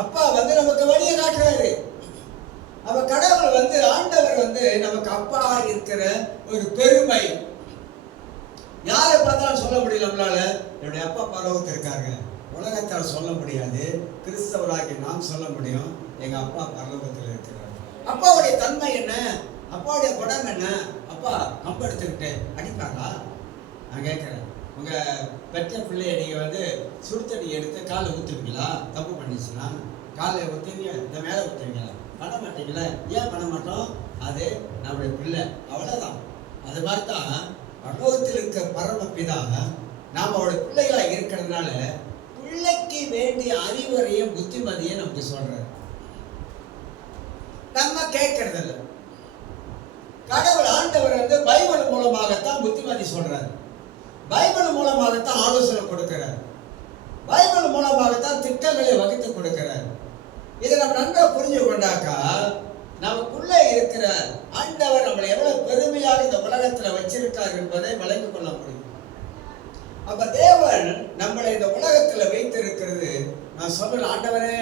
அப்பா நமக்கு வழியை காட்டுறாரு. அப்ப கடவுள் ஆண்டவர் நமக்கு அப்பா இருக்கிற ஒரு பெருமை. யாரை பார்த்தாலும் சொல்ல முடியல நம்மளால, என்னுடைய அப்பா பரலோகத்தில் இருக்காங்க. உலகத்தால் சொல்ல முடியாது, கிறிஸ்தவராகி நாம் சொல்ல முடியும், எங்க அப்பா பரலோகத்தில் இருக்கிறார். அப்பாவுடைய தன்மை என்ன? அப்பாவுடைய குணம் என்ன? அப்பா கம்பெடுத்துக்கிட்டு அடிப்பாங்களா? நான் கேட்கிறேன், உங்க பெற்ற பிள்ளைய நீங்க சுடுத்தண்ணி எடுத்து காலில் ஊற்றுவீங்களா? தப்பு பண்ணிச்சுன்னா காலில் ஊற்றுவீங்க, இந்த மேலே ஊற்றுவீங்களா? பண்ண மாட்டீங்களா? ஏன் பண்ண மாட்டோம்? அது நம்முடைய பிள்ளை, அவ்வளவுதான். அது மாதிரி தான் பரலோகத்தில் இருக்க பரமபிதா நாம் அவருடைய பிள்ளைகளா இருக்கிறதுனால பிள்ளைக்கு வேண்டிய அறிவுரையும் புத்திமதியை நமக்கு சொல்றாரு. நம்ம கேட்கறது இல்லை. கடவுள் ஆண்டவர் வந்து பைபிள் மூலமாகத்தான் புத்திமதி சொல்றாரு, பைபிள் மூலமாகத்தான் ஆலோசனை கொடுக்கிறார், பைபிள் மூலமாகத்தான் திட்டங்களை வகுத்து கொடுக்கிறார். இதை நம்ம நன்றாக புரிஞ்சு கொண்டாக்கா நமக்குள்ள இருக்கிற ஆண்டவர் நம்மளை எவ்வளவு பெருமையாக இந்த உலகத்துல வச்சிருக்கார் என்பதை விளங்கிக் கொள்ள முடியும். அப்ப தேவன் நம்மளை இந்த உலகத்துல வைத்திருக்கிறது, நான் சொல்றேன், ஆண்டவரே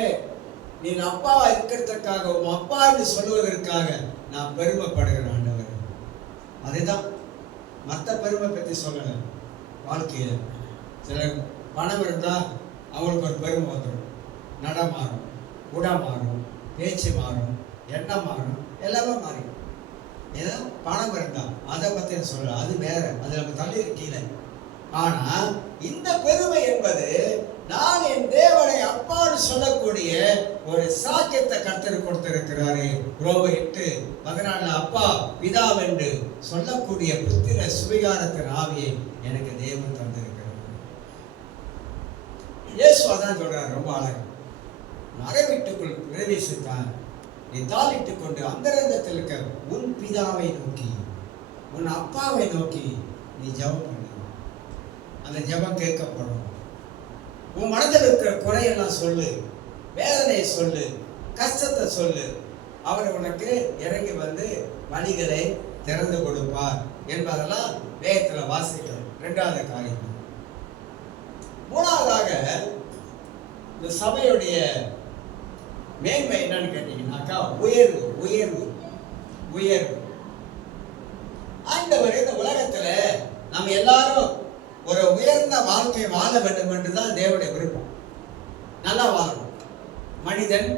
நீ அப்பாவா இருக்கிறதுக்காக, உன் அப்பான்னு சொல்லுவதற்காக நான் பெருமைப்படுகிறேன் ஆண்டவர். அதுதான், மற்ற பெருமை பற்றி சொல்லலை. வாழ்க்கையில் சில பணம் இருந்தா அவங்களுக்கு ஒரு பெருமை வந்துடும், நடம் மாறும், உடம் மாறும், பேச்சு மாறும், எண்ணம் மாறும், எல்லாமே மாறிடும். ஏன்னா பணம் இருந்தா அதை பற்றி சொல்ல, அது வேற, அது நம்ம தள்ளி இருக்கீங்க. ஆனா இந்த பெருமை என்பது நான் என் தேவனை அப்பான்னு சொல்லக்கூடிய ஒரு சாக்கியத்தை கர்த்தர் கொடுத்திருக்கிறாரு. ரோமர் 8:14 அப்பா பிதாவென்று சொல்லக்கூடிய புத்திர சுவிகாரத்தின் ஆவியை எனக்கு தேவன் தந்திருக்கிறார். இயேசு அதான் சொல்றாரு, ரொம்ப அழகா, மறைவீட்டுக்குள் பிரவேசித்தான், நீ தாளிட்டுக் கொண்டு அந்தரங்கத்தில் இருக்க உன் பிதாவை நோக்கி, உன் அப்பாவை நோக்கி நீ ஜெபம் பண்ணு. அந்த ஜெபம் கேட்கப்படும். உன் மனதில் இருக்கிற குறையெல்லாம் சொல்லு, வேதனையை சொல்லு, கஷ்டத்தை சொல்லு. அவர் உனக்கு இறங்கி வந்து வழிகளை திறந்து கொடுப்பார் என்பதெல்லாம் வேதத்தில் வாசிக்கிறோம். 2வது காரியம். 3வதாக இந்த சபையுடைய மேன்மை என்னன்னு கேட்டீங்கன்னாக்கா உயர்வு. உயர்வு உயர்வு ஆண்டவர் இந்த உலகத்துல நம்ம எல்லாரும் ஒரு உயர்ந்த வாழ்க்கை வாழ வேண்டும் என்றுதான் தேவனுடைய விருப்பம். நல்லா வாழணும். மனிதன்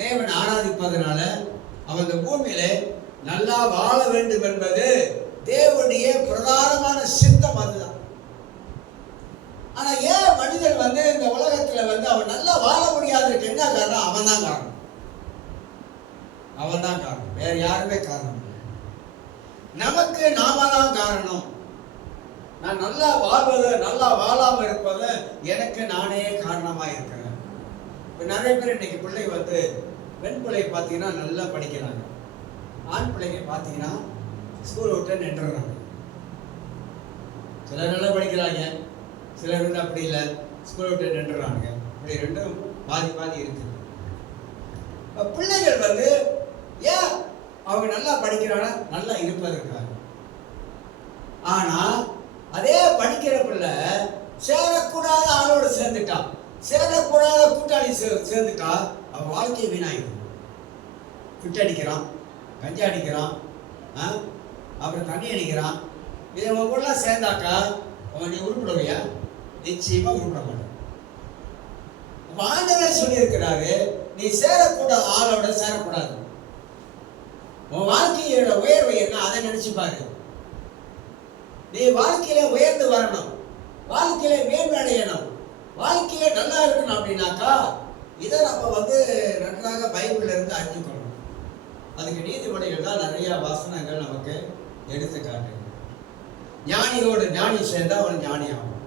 தேவனை ஆராதிப்பதனால அவன் இந்த பூமியில நல்லா வாழ வேண்டும் என்பது தேவனுடைய பிரதானமான சித்தம். அதுதான். ஆனா ஏன் மனிதன் வந்து இந்த உலகத்துல வந்து அவன் நல்லா வாழ முடியாததுக்கு என்ன காரணம்? அவன் தான் காரணம். அவன் தான் காரணம், வேற யாருமே காரணம். நமக்கு நாம தான் காரணம். நான் நல்லா வாழ்வது, நல்லா வாழாம இருப்பது எனக்கு நானே காரணமா இருக்கிறேன். இப்போ நிறைய பேர் இன்னைக்கு பிள்ளை வந்து, பெண் பிள்ளை பார்த்தீங்கன்னா நல்லா படிக்கிறாங்க, ஆண் பிள்ளைங்க பார்த்தீங்கன்னா ஸ்கூல் விட்டு நின்றுறாங்க. சிலர் நல்லா படிக்கிறாங்க, சிலர் வந்து அப்படி இல்லை, ஸ்கூல் விட்டு நின்றுறாங்க. இப்படி ரெண்டும் பாதி பாதி இருக்குது. பிள்ளைகள் வந்து ஏன் அவங்க நல்லா படிக்கிறாங்க? நல்லா இருப்பதற்காக. ஆனா அதே படிக்கிற பிள்ளை சேரக்கூடாத ஆளோடு சேர்ந்துட்டான், சேரக்கூடாத கூட்டாளி சேர்ந்துட்டா அவன் வாழ்க்கையை வீணாயிடும். குட்டை அடிக்கிறான், கஞ்சா அடிக்கிறான், அப்புறம் தண்ணி அடிக்கிறான். இதை அவன் கூட சேர்ந்தாக்கா அவன் நீ உருப்பிடுவையா? நிச்சயமா உருப்பிட மாட்டான். ஆண்டவர் சொல்லியிருக்கிறாரு, நீ சேரக்கூடாத ஆளோட சேரக்கூடாது. உன் வாழ்க்கையோட உயர்வு என்ன அதை நினைச்சு பாரு. நீ வாழ்க்கையில உயர்ந்து வரணும், வாழ்க்கையில மேம்படையணும், வாழ்க்கையில நல்லா இருக்கணும். அப்படின்னாக்கா இதை நம்ம வந்து நன்றாக பைபிள்ல இருந்து அறிஞ்சுக்கணும். அதுக்கு நீதிமொழிகள் தான் நிறைய வசனங்கள் நமக்கு எடுத்துக்காட்டு. ஞானியோடு ஞானி சேர்ந்தா அவன் ஞானி ஆகும்,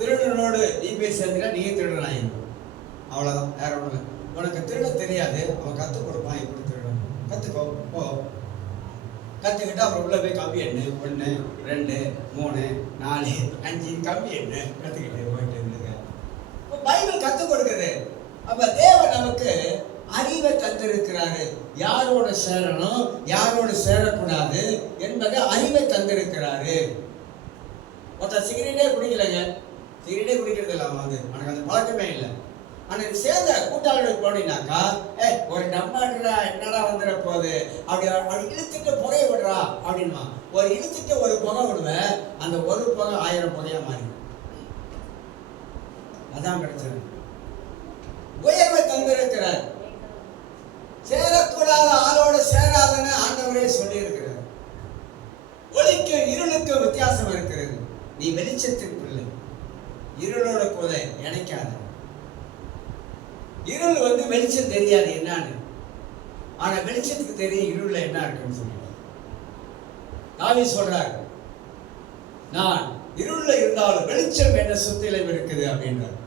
திருடனோடு நீ போய் சேர்ந்தா நீ திருடன் ஆயிடும். அவ்வளவுதான், வேற ஒண்ணு. உனக்கு திருட தெரியாது, அவன் கற்றுக் கொடுப்பான். எப்படி திருடன் கற்றுக்கோ, போ. கற்றுக்கிட்டு அப்புறம் உள்ள போய் கம்பி எண்ணு, 1 2 3 4 5 கம்பி எண்ணு கற்றுக்கிட்டு போயிட்டு இருந்துங்க. இப்போ பைபிள் கற்றுக் கொடுக்குது. அப்ப தேவன் நமக்கு அறிவை தந்திருக்கிறாரு, யாரோட சேரணும் யாரோடு சேரக்கூடாது என்பதை அறிவை தந்திருக்கிறாரு. ஒருத்தர் சிகரெட்டே குடிக்கலைங்க, சிகரெட்டே குடிக்கிறது இல்லை, அவன் வந்து அவனுக்கு அந்த பழக்கமே இல்லை. ஆனால் சேர்ந்த கூட்டாளியோட போனீங்கன்னாக்கா ஒரு டம்பாடுறா என்னடா வந்துட போகுது, அப்படி அப்படி இழுத்துட்டு புகைய விடுறா அப்படின்மா. ஒரு இழுத்துட்டு ஒரு புகை விடுவேன், அந்த ஒரு புகை 1000 புகையா மாறி. அதான் பிரச்சனை. உயர்வை தந்திருக்கிறார். சேரக்கூடாத ஆளோட சேராதன்னு ஆண்டவரே சொல்லி இருக்கிறார். ஒளிக்கு இருளுக்கு வித்தியாசம் இருக்கிறது. நீ வெளிச்சத்தின் பிள்ளை, இருளோட கூட இணைக்காத. இருள் வந்து வெளிச்சம் தெரியாது என்னன்னு, ஆனா வெளிச்சத்துக்கு தெரியும் இருள்ல என்ன இருக்குன்னு சொல்லி தாவீது சொல்றார், நான் இருள்ல இருந்தாலும் வெளிச்சம் என்ன சுத்திலும் இருக்குது அப்படின்றார்.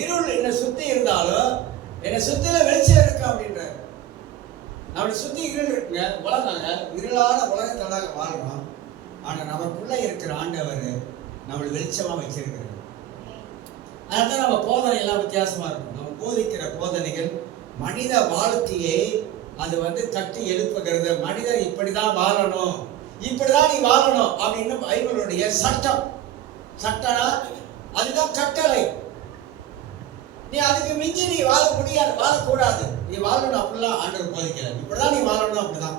இருள் என்ன சுத்தி இருந்தாலும் என்ன சுத்தில வெளிச்சம் இருக்கு அப்படின்றார். நம்மளை சுத்தி இருள் இருக்குங்க, உலகங்க, இருளான உலகத்துல நாங்க வாழ்றோம். ஆனா நமக்குள்ள இருக்கிற ஆண்டவர் நம்மளை வெளிச்சமா வச்சிருக்கிறார். அதனால நம்ம போதனை எல்லாம் வித்தியாசமா இருக்கும். நம்ம போதிக்கிற போதனைகள் மனித வாழ்க்கையை அது தட்டி எழுப்புகிறது. மனிதர் இப்படிதான் வாழணும், இப்படிதான் நீ வாழணும் அப்படின்னு பைபிளுடைய சட்டம். சட்டம்னா அதுதான் கட்டளை. நீ அதுக்கு மிஞ்சி நீ வாழ முடியாது, வாழக்கூடாது. நீ வாழணும் அப்படிலாம் ஆண்டவர் போதிக்கிறார். இப்படிதான் நீ வாழணும், அப்படிதான்.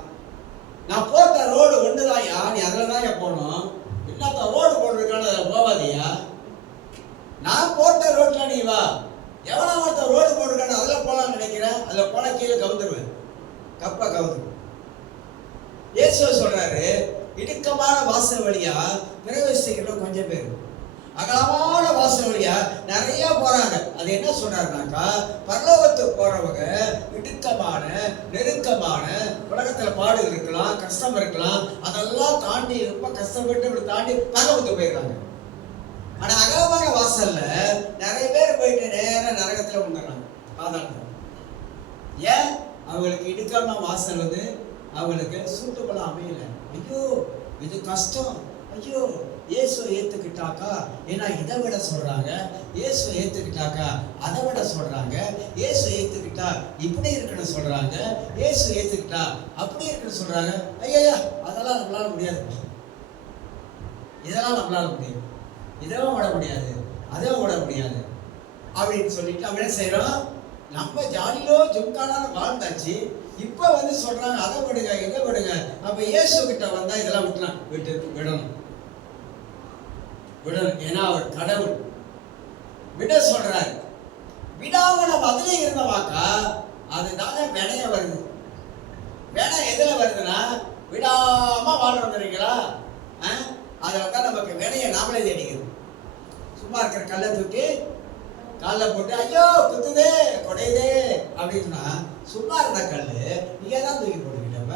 நான் போட்ட ரோடு ஒண்ணுதான்யா, நீ அதுலதான் போகணும். என்னத்த ரோடு போட்டிருக்கான்னு அதில் போவாதியா. நான் போட்ட ரோட்ல நீ வா. எவனா ஒருத்த ரோடு போட்டிருக்கான்னு அதில் போகலான்னு நினைக்கிறேன். அதில் போன கீழே கவுந்துருவேன், கப்பா கவுந்துருவேன். இயேசு சொல்றாரு, இடுக்கமான வாசல் வழியா பிரவேசிக்கிற கொஞ்சம் பேர், அகலமான வாசல் வழியா நிறைய போறாங்க. அது என்ன சொல்றாருனாக்கா, பரலோகத்துக்கு போறவங்க இடுக்கமான நெருக்கமான உலகத்துல பாடு இருக்கலாம், கஷ்டம் இருக்கலாம், அதெல்லாம் தாண்டி ரொம்ப கஷ்டப்பட்டு இப்படி தாண்டி பரலோகத்துக்கு போயிடுறாங்க. ஆனா அகலமான வாசல்ல நிறைய பேர் போயிட்டு நேரம் நரகத்துல வந்துடுறாங்க, பாதாளத்துல. ஏன்? அவங்களுக்கு இடுக்கமான வாசல் அவங்களுக்கு சூட்டுக்குள்ள அமையல. ஐயோ இது கஷ்டம், ஐயோ இயேசுவை ஏத்துக்கிட்டாக்கா, ஏன்னா இதை விட சொல்றாங்க, இயேசுவை ஏத்துக்கிட்டாக்கா அதை விட சொல்றாங்க, இயேசு ஏத்துக்கிட்டா இப்படி இருக்குன்னு சொல்றாங்க, இயேசு ஏத்துக்கிட்டா அப்படி இருக்குன்னு சொல்றாங்க. ஐயா அதெல்லாம் நம்மளால முடியாது, இதெல்லாம் நம்மளால முடியும், இதெல்லாம் விட முடியாது, அதெல்லாம் விட முடியாது அப்படின்னு சொல்லிட்டு நம்ம என்ன செய்யறோம்? நம்ம ஜாலியோ ஜும்கானால வாழ்ந்தாச்சு, இப்ப சொல்றாங்க அதை விடுங்க இதை விடுங்க. அப்ப இயேசு கிட்ட வந்தா இதெல்லாம் விடணும். ஏன்னா அவர் கடவுள் விட சொல்றாரு. விடாம நம்ம அதுல இருந்தவாக்கா அதுதானே வினைய வருது. வினை எதுல வருதுன்னா விடாம வாழ்றீங்களா, அதுலதான் நமக்கு வினைய நாமளே தேடிக்கிறது. சும்மா இருக்கிற கல்லை தூக்கி காலில் போட்டு ஐயோ குத்துதே கொடையுதே அப்படின்னா சும்மா இருந்த கல்லு நீங்க தான் தூக்கி போட்டுக்கிட்டவ.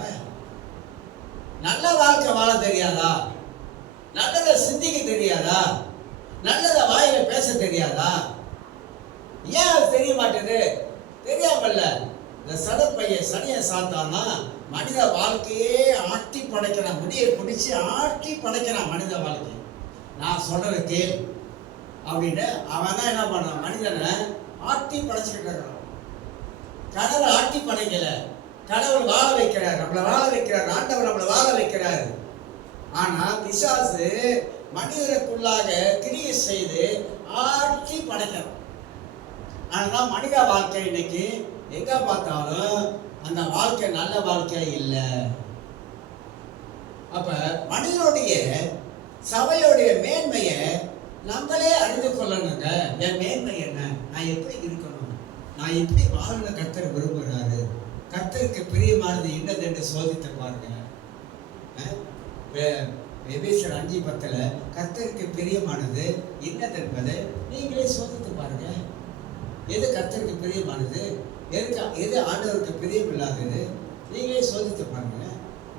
நல்ல வாழ்க்கை வாழ தெரியாதா? நல்லதை சிந்திக்க தெரியாதா? நல்லதை வாயில பேச தெரியாதா? ஏன் அது தெரிய மாட்டேது? தெரியாமல்ல இந்த சடப்பைய சனியை சாத்தானா மனித வாழ்க்கையே ஆட்டி படைக்கிறான், முடியை பிடிச்சி ஆட்டி படைக்கிறான் மனித வாழ்க்கை. நான் சொல்றது கேள் அப்படின்னு அவன் தான் என்ன பண்ணான், மனிதனை ஆட்டி படைச்சுக்கிட்டு இருக்கிறான். கடவுள் ஆட்டி படைக்கல, கடவுள் வாழ வைக்கிறார், நம்மளை வாழ வைக்கிறார், ஆண்டவர் நம்மளை வாழ வைக்கிறார். ஆனா பிசாசு மனிதனுக்குள்ளாக கிரியை செய்து ஆட்டி படைக்கிறான். ஆனாதான் மனித வாழ்க்கை இன்னைக்கு எங்க பார்த்தாலும் அந்த வாழ்க்கை நல்ல வாழ்க்கை இல்லை. அப்ப மனிதனுடைய சபையுடைய மேன்மையை நம்மளே அறிந்து கொள்ளணுங்க. என் மேன்மை என்ன, நான் எப்படி இருக்கணும், நான் எப்படி வாழணும் கர்த்தர் விரும்புகிறாரு, கர்த்தருக்கு பிரியமானது என்னது என்று சோதித்து பாருங்க. எபேசியர் 5:10 கர்த்தருக்கு பிரியமானது என்னது என்பதை நீங்களே சோதித்து பாருங்க. எது கர்த்தருக்கு பிரியமானது, எது ஆண்டவருக்கு பிரியம் இல்லாதது, நீங்களே சோதித்து பாருங்க.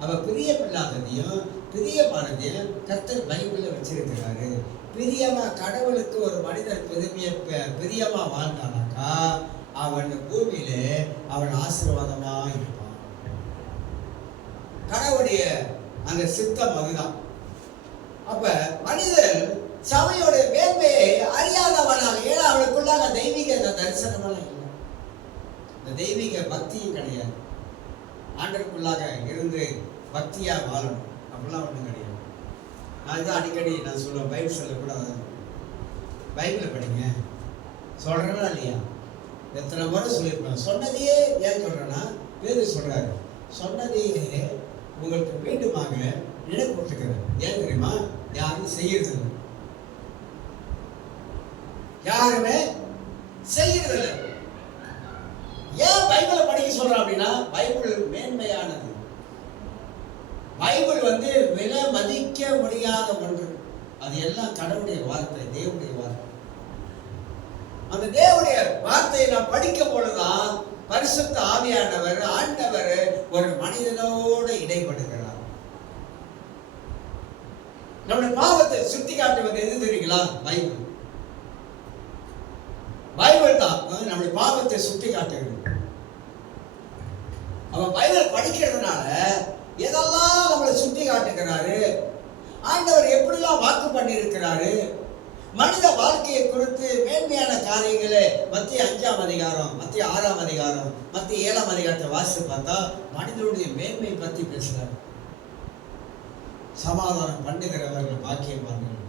அவ பிரியம் இல்லாததையும் பிரியமானதையும் கர்த்தர் பைபிள்ல வச்சிருக்கிறாரு. பிரியமா கடவுளுக்கு ஒரு மனிதர் பிரியமா வாழ்ந்தானாக்கா அவன் பூமியிலே அவன் ஆசீர்வாதமா இருப்பான். கடவுளுடைய அந்த சித்தம் அதுதான். அப்ப மனிதன் சபையோட மேன்மையை அறியாதவனாக, ஏன்னா அவனுக்குள்ளாக தெய்வீக தரிசனமெல்லாம் இல்லை, இந்த தெய்வீக பக்தியும் கிடையாது. ஆண்டருக்குள்ளாக இருந்து பக்தியா வாழணும் அப்படிலாம் ஒன்றும் கிடையாது. நான் இதான் அடிக்கடி நான் சொல்லுவேன், பைபிள் சொல்லக்கூடாது, பைபிளை படிங்க சொல்றேன்னா இல்லையா, எத்தனை முறை சொல்லியிருப்பேன். சொன்னதையே ஏன் சொல்றேன்னா, பேரு சொல்றாரு, சொன்னதையே உங்களுக்கு மீண்டுமாக நினைப்பூட்டுக்கிறேன். ஏன் தெரியுமா? யாரும் செய்யறது இல்லை, யாருமே செய்யறது இல்லை. ஏன் பைபிளை படிக்க சொல்றேன் அப்படின்னா, பைபிள் மேன்மையானது. பைபிள் விலை மதிக்க முடியாத ஒன்று. அது எல்லாம் கடவுளுடைய வார்த்தை, தேவனுடைய வார்த்தை. அந்த தேவனுடைய வார்த்தையை நான் படிக்கும் பொழுதுதான் பரிசுத்த ஆவியானவர் ஆண்டவர் ஒரு மனிதனோடு இடைப்படுகிறார். நம்முடைய பாவத்தை சுட்டி காட்டுவது எது தெரியுங்களா? பைபிள். பைபிள் தான் நம்முடைய பாவத்தை சுட்டி காட்டுகிறது. அவன் பைபிள் படிக்கிறதுனால எதெல்லாம் நம்மளை சுட்டி காட்டுகிறாரு, ஆண்டவர் எப்படிலாம் வாக்கு பண்ணி இருக்கிறாரு, மனித வாழ்க்கையை குறித்து மேன்மையான காரியங்களை மத்திய 5ஆம் அதிகாரம், மத்திய 6ஆம் அதிகாரம், மத்திய 7ஆம் அதிகாரத்தை வாசித்து பார்த்தா மனிதனுடைய மேன்மை பற்றி பேசுறாரு. சமாதானம் பண்ணுகிறவர்கள் பாக்கியவான்கள்,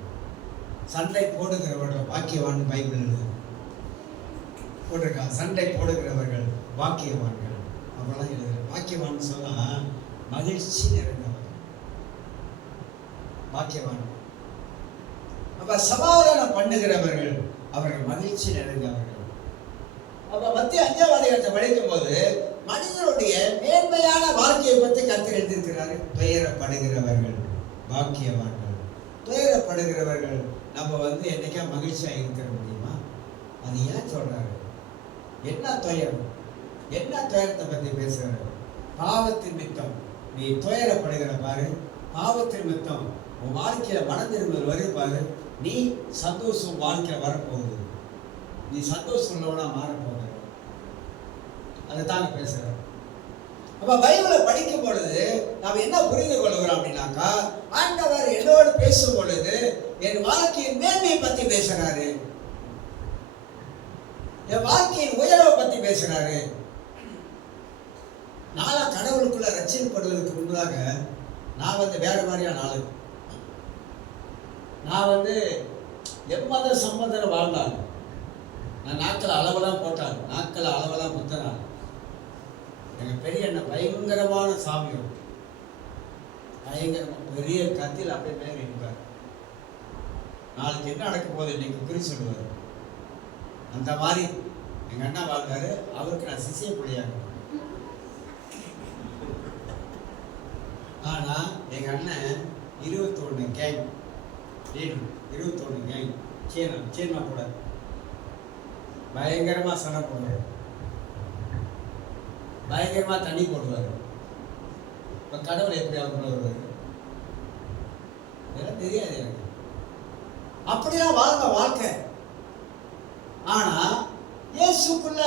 சண்டை போடுகிறவர்கள் பாக்கியவான் பைபிள் போட்டிருக்கா. சண்டை போடுகிறவர்கள் பாக்கியவான்கள் அப்படிலாம் எழுதுற. பாக்கியவான் சொன்னா மகிழ்ச்சி நிறைந்தவர் பாக்கியவான். அப்ப சமாதானம் பண்ணுகிறவர்கள் அவர்கள் மகிழ்ச்சி நிறைந்தவர்கள். அப்ப மத்திய 5ஆம் அதிகாரத்தை படிக்கும் போது மனிதனுடைய மேன்மையான வாழ்க்கையை பற்றி கர்த்தர் எழுதியிருக்கிறாரு. துயரப்படுகிறவர்கள் பாக்கியவான்கள். துயரப்படுகிறவர்கள் நம்ம என்னைக்கா மகிழ்ச்சியா இருக்கிற முடியுமா? அது ஏன் சொல்றாரு? என்ன துயரம்? என்ன துயரத்தை பற்றி பேசுறாரு? பாவத்தின் மித்தம் நீ துயரப்படுகிற பாரு. பாவத்தின் மித்தம் உன் வாழ்க்கையில மனதிரும்பல் வரும் பாரு. நீ சந்தோஷம் வாழ்க்கையில வரப்போகுது. நீ சந்தோஷம் உள்ளவனா மாறப்போகிற. அதுதாங்க பேசுறேன். அப்ப பைபிளை படிக்கும் பொழுது நாம் என்ன புரிந்து கொள்கிறோம் அப்படின்னாக்கா, ஆண்டவர் என்னோடு பேசும் பொழுது என் வாழ்க்கையின் மேன்மையை பத்தி பேசுறாரு, என் வாழ்க்கையின் உயர்வை பத்தி பேசுறாரு. நாளா கடவுளுக்குள்ள ரட்சிக்கப்படுவதற்கு முன்பாக நான் வேற மாதிரியான ஆளு. நான் எம்மத சம்பந்தம் வாழ்ந்தாள். நான் நாட்கள் அளவெல்லாம் போட்டாள், நாட்கள் அளவெல்லாம் முத்தனாள். எங்க பெரிய என்ன பயங்கரமான சாமியம், பயங்கரமா பெரிய கத்தியில் அப்படியே மேலே இருப்பார். நாளைக்கு என்ன நடக்கும் போது இன்னைக்கு குறி சொல்லுவார். அந்த மாதிரி எங்க அண்ணா வாழ்ந்தாரு. அவருக்கு நான் சிசிய பிள்ளையாக. ஆனா எங்க அண்ணன் 21 கேங் லீடர், 21 கேங் சீனா கூட பயங்கரமா சண்டை போடுவார், பயங்கரமா தண்ணி போடுவார். இப்ப கடவுள் எப்படி அவருக்குள்ள வருவாரு இதெல்லாம் தெரியாது எனக்கு. அப்படிதான் வாழ்ந்த வாழ்க்கை. ஆனா இயேசுக்குள்ள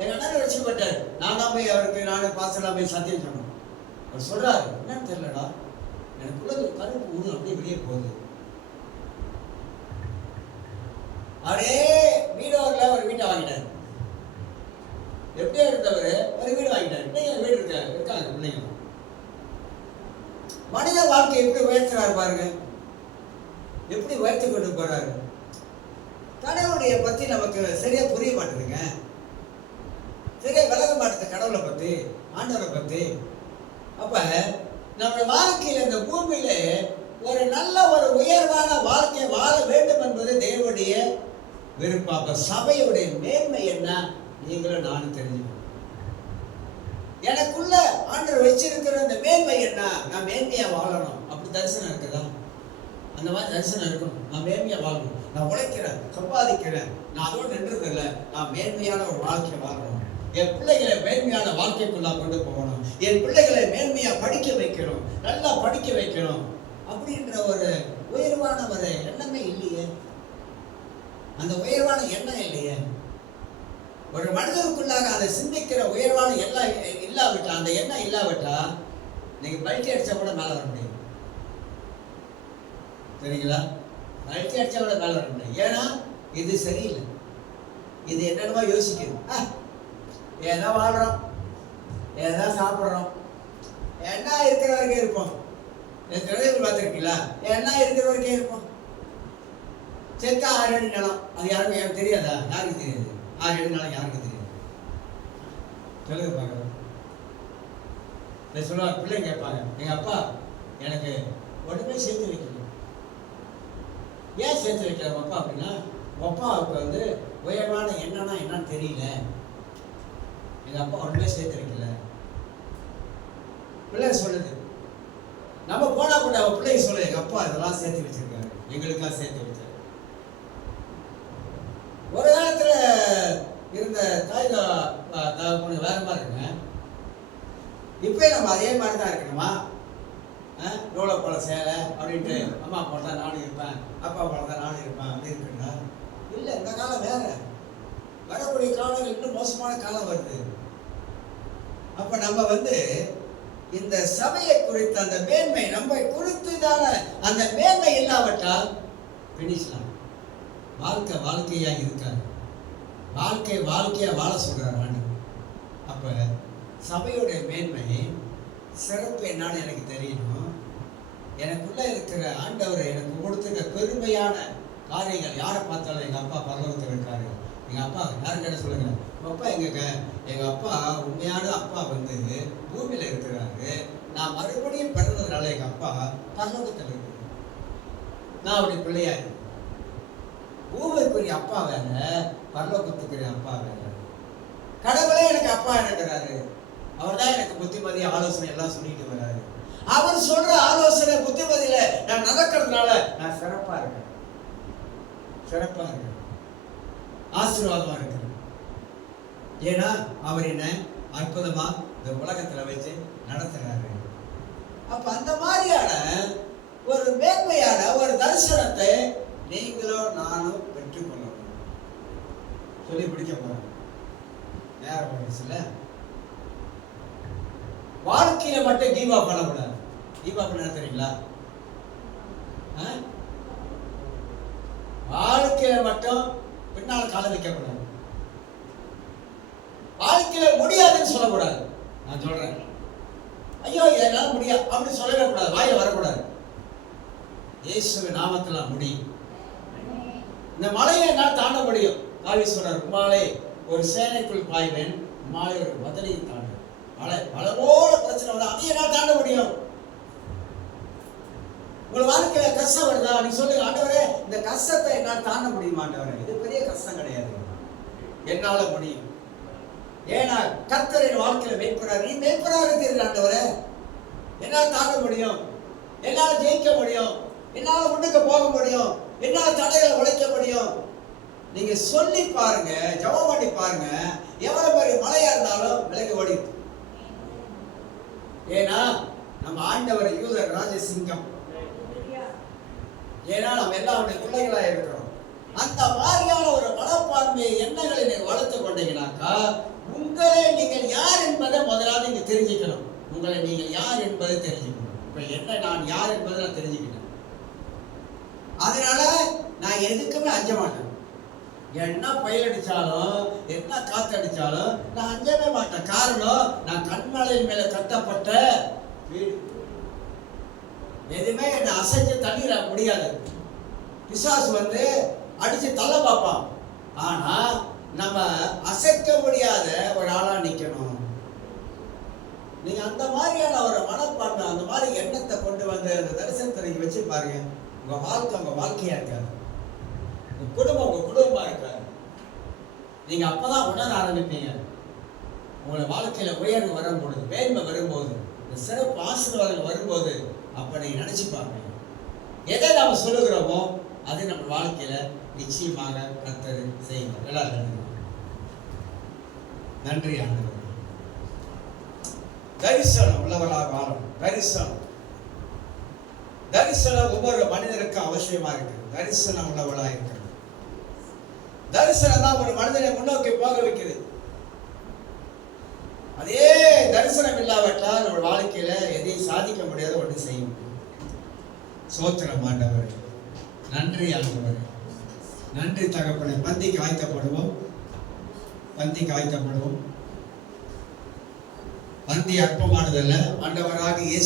எங்க அண்ணன் ரட்சிக்கப்பட்டார். நான் போய் அவருக்கு நானும் பாசலாம் போய் சத்தியம் சொன்னோம். அவர் சொல்றாரு, என்னன்னு தெரியலடா, எனக்குள்ள ஒரு கருப்பு ஊரு அப்படியே வெளியே போகுது. அவரே வீடோர்ல ஒரு வீட்டை வாங்கிட்டாரு. எப்படியா இருந்தவர் ஒரு வீடு வாங்கிட்டாரு. இன்னைக்கு வீடு இருக்காங்க பிள்ளைங்க. மனித வாழ்க்கை எப்படி உயர்த்துறாரு பாருங்க, எப்படி உயர்த்தி கொண்டு போறாரு. கடவுளுடைய பத்தி நமக்கு சரியா புரிய மாட்டேதுங்க, சரியா விலக மாட்டேது கடவுளை பத்தி, ஆண்டவரை பத்தி. அப்ப நம்ம வாழ்க்கையில இந்த பூமியில ஒரு நல்ல ஒரு உயர்வான வாழ்க்கையை வாழ வேண்டும் என்பது தேவனுடைய விருப்பம். அப்ப சபையுடைய மேன்மை என்ன நீங்களும் நானும் தெரிஞ்சுக்கணும். எனக்குள்ள ஆண்டவர் வச்சிருக்கிற இந்த மேன்மை என்ன, நான் மேன்மையா வாழணும். அப்படி தரிசனம் இருக்குதா? அந்த மாதிரி தரிசனம் இருக்கணும். நான் மேன்மையா வாழணும், நான் உழைக்கிறேன், சம்பாதிக்கிறேன், நான் அதோடு நின்றது இல்லை, நான் மேன்மையான ஒரு வாழ்க்கை வாழணும். என் பிள்ளைகளை மேன்மையான வாழ்க்கைக்குள்ளா கொண்டு போகணும். என் பிள்ளைகளை மேன்மையா படிக்க வைக்கணும், நல்லா படிக்க வைக்கணும் அப்படின்ற ஒரு உயர்வான ஒரு எண்ணமே இல்லையே. அந்த உயர்வான எண்ணம் இல்லையே. ஒரு மனிதனுக்குள்ளாக அதை சிந்திக்கிற உயர்வான எல்லாம் இல்லாவிட்டா, அந்த எண்ணம் இல்லாவிட்டா நீங்க பல்ட்டி அடிச்சா கூட மேல வர முடியும். சரிங்களா? பல்ட்டி அடிச்சா கூட மேல வர முடியும். ஏன்னா இது சரியில்லை, இது என்னென்னமோ யோசிக்குது. ஏதோ வாழ்றோம், ஏதோ சாப்பிட்றோம், என்ன இருக்கிற வரைக்கும் இருப்போம். பார்த்துருக்கீங்களா? என்ன இருக்கிற வரைக்கும் இருப்போம். செக்கா 6 அடி நிலம், அது யாருக்கும் எனக்கு தெரியாதா? யாருக்கு தெரியாது? 6 அடி நிலம் யாருக்கு தெரியாது? சொல்லுங்க பார்க்கலாம். சொல்லுவாங்க, பிள்ளைங்க கேட்பாங்க, எங்க அப்பா எனக்கு ஒன்றுமே சேர்த்து வைக்கணும். ஏன் சேர்த்து வைக்கிற அப்பா அப்படின்னா, அப்பாவுக்கு உயர்வான என்னன்னா என்னன்னு தெரியல, எங்க அப்பா ஒன்றுமே சேர்த்து வைக்கல. பிள்ளை சொல்லுது. நம்ம போனா கூட அவன் பிள்ளைங்க சொல்ல, எங்க அப்பா இதெல்லாம் சேர்த்து வச்சிருக்காரு, எங்களுக்காக சேர்த்து வச்சாரு. ஒரு காலத்துல இருந்த தாய் வேற மாதிரி இருக்குங்க. இப்ப நம்ம அதே மாதிரி தான் இருக்கணுமா? ரோலை போல சேலை அப்படின்ட்டு அம்மா போல தான் நானும் இருப்பேன், அப்பா போல தான் நானும் இருப்பேன் அப்படி இருக்குங்களா? இல்லை, இந்த காலம் வேற. வரக்கூடிய காலங்கள் இன்னும் மோசமான காலம் வருது. அப்ப நம்ம இந்த சபையை குறித்த அந்த மேன்மை, நம்மை குறித்துதான அந்த மேன்மை இல்லாவிட்டால் பினிஷ்லாம். வாழ்க்கை வாழ்க்கையா இருக்காது. வாழ்க்கையா வாழ சொல்றார் ஆண்டவர். அப்ப சபையுடைய மேன்மை சிறப்பு என்னன்னு எனக்கு தெரியணும். எனக்குள்ள இருக்கிற ஆண்டவர் எனக்கு கொடுத்துருக்க பெருமையான காரியங்கள். யாரை பார்த்தாலும் எங்க அப்பா பரலோகத்தில் இருக்காரு, எங்க அப்பா யாருக்கு என்ன சொல்லுங்க, உங்க அப்பா எங்க, எங்க அப்பா உண்மையான அப்பா பூமியில இருக்கிறாரு, நான் மறுபடியும் பிறந்ததுனால எங்க அப்பா பரலோகத்தில் இருக்கு. நான் அப்படி பிள்ளையா இருக்கேன். பூமிக்குரிய அப்பா வேற, பரலோகத்துக்குரிய அப்பா வேற. கடவுளே எனக்கு அப்பா இருக்கிறாரு. அவர் தான் எனக்கு புத்திமதி ஆலோசனை எல்லாம் சொல்லிட்டு வர்றாரு. அவர் சொல்ற ஆலோசனை புத்திமதியில நான் நடக்கிறதுனால நான் சிறப்பா இருக்கேன், ஆசீர்வாதமா இருக்கிறேன். ஏன்னா அவர் என்ன அற்புதமா இந்த உலகத்துல வச்சு நடத்துறாரு. அப்ப அந்த மாதிரியான ஒரு மேன்மையான ஒரு தரிசனத்தை நீங்களும் நானும் பெற்றுக்கொள்ளணும். சொல்லி பிடிக்க போறோம். நேரம் போயிடுச்சுல. வாழ்க்கையில மட்டும் கீவா பண்ணக்கூடாது. கீவா பண்ண தெரியுங்களா? வாழ்க்கையில மட்டும் பின்னால் கால வைக்கக்கூடாது. வாழ்க்கையில முடியாதுன்னு சொல்லக்கூடாது. நான் சொல்றேன், ஐயோ என்னால முடியாது அப்படி சொல்லவே கூடாது. வாயில வரக்கூடாது. இயேசுவின் நாமத்துல முடியும். இந்த மலையை என்னால் தாண்ட முடியும். காவீஸ்வரர் உம்மாலே ஒரு சேனைக்குள் பாய்வேன், உம்மாலே ஒரு மதலையை தாண்ட. மலை பலவோட பிரச்சனை வருது, அதை என்னால் தாண்ட முடியும். உங்கள் வாழ்க்கையில கஷ்டம் வருதா? நீ சொல்லுங்க, ஆண்டவரே இந்த கஷ்டத்தை என்னால் தாண்ட முடியுமா? ஆண்டவரே இது பெரிய கஷ்டம் கிடையாது, என்னால முடியும். ஏன்னா கர்த்தரின் வாழ்க்கையில மேற்படாது. நீ மேற்படாத இருக்கிற ஆண்டவரே, என்னால் தாண்ட முடியும், என்னால் ஜெயிக்க முடியும், என்னால் முன்னுக்கு போக முடியும், என்னால் தடைகளை உழைக்க முடியும். நீங்க சொல்லி பாருங்க, ஜெபம் பண்ணி பாருங்க, எவ்வளவு பெரிய மலையா இருந்தாலும் விலகி ஓடி. ஏன்னா நம்ம ஆண்டவர் யூதர் ராஜசிங்கம். ஏன்னா நம்ம எல்லாம் அவருடைய பிள்ளைகளா இருக்கிறோம். அந்த மாதிரியான ஒரு மனப்பான்மை எண்ணங்களை நீங்க வளர்த்து கொண்டீங்கன்னாக்கா உங்களை நீங்கள் யார் என்பதை முதலாவது நீங்க தெரிஞ்சுக்கணும். உங்களை நீங்கள் யார் என்பதை தெரிஞ்சுக்கணும். இப்ப என்ன நான் யார் என்பதை நான் தெரிஞ்சுக்கிட்டேன். அதனால நான் எதுக்குமே அஞ்ச மாட்டேன். என்ன பயில் அடிச்சாலும் என்ன காத்து அடிச்சாலும் நான் அஞ்சவே மாட்டேன். காரணம் நான் கண்மலையின் மேல கட்டப்பட்ட வீடு. எதுவுமே என்ன அசைச்சு தள்ளிட முடியாது. பிசாசு அடிச்சு தள்ள பார்ப்பான். ஆனா நம்ம அசைக்க முடியாத ஒரு ஆளா நிக்கணும். நீங்க அந்த மாதிரியான ஒரு மனப்பான்மை, அந்த மாதிரி எண்ணத்தை கொண்டு அந்த தரிசனத்தை நீங்க வச்சு பாருங்க. உங்க வாழ்க்கை உங்க வாழ்க்கையா இருக்காது, உங்க குடும்பம் உங்க குடும்பமா இருக்காது. நீங்க அப்பதான் உணர ஆரம்பிப்பீங்க. உங்களை வாழ்க்கையில உயர்வு வரும்போது, மேன்மை வரும்போது, இந்த சிறப்பு ஆசீர்வாதங்கள் வரும்போது, அப்ப நீங்க நினைச்சு பார்ப்பீங்க. எதை நாம சொல்லுகிறோமோ அது நம்ம வாழ்க்கையில நிச்சயமாக கர்த்தர் செய்வார். எல்லாரும் நன்றி ஆண்டவரே. தரிசனம் உள்ளவர்களாக வாழணும். தரிசனம் ஒவ்வொரு மனிதனுக்கும் அவசியமா இருக்கு. தரிசனம் உள்ளவர்களா இருக்கு. தரிசனம் தான் ஒரு மனிதனை முன்னோக்கி போக வைக்குது. அதே தரிசனம் இல்லாவிட்டால் நம்ம வாழ்க்கையில எதையும் சாதிக்க முடியாத ஒன்று செய்ய முடியும். சோத்திரம் ஆண்டவரே, நன்றி ஆண்டவரே, நன்றி தகப்பனே. பந்திக்கு ஆயத்தப்படுவோம். பந்தி அற்பமானதல்ல, ஆண்டவராக இயேசு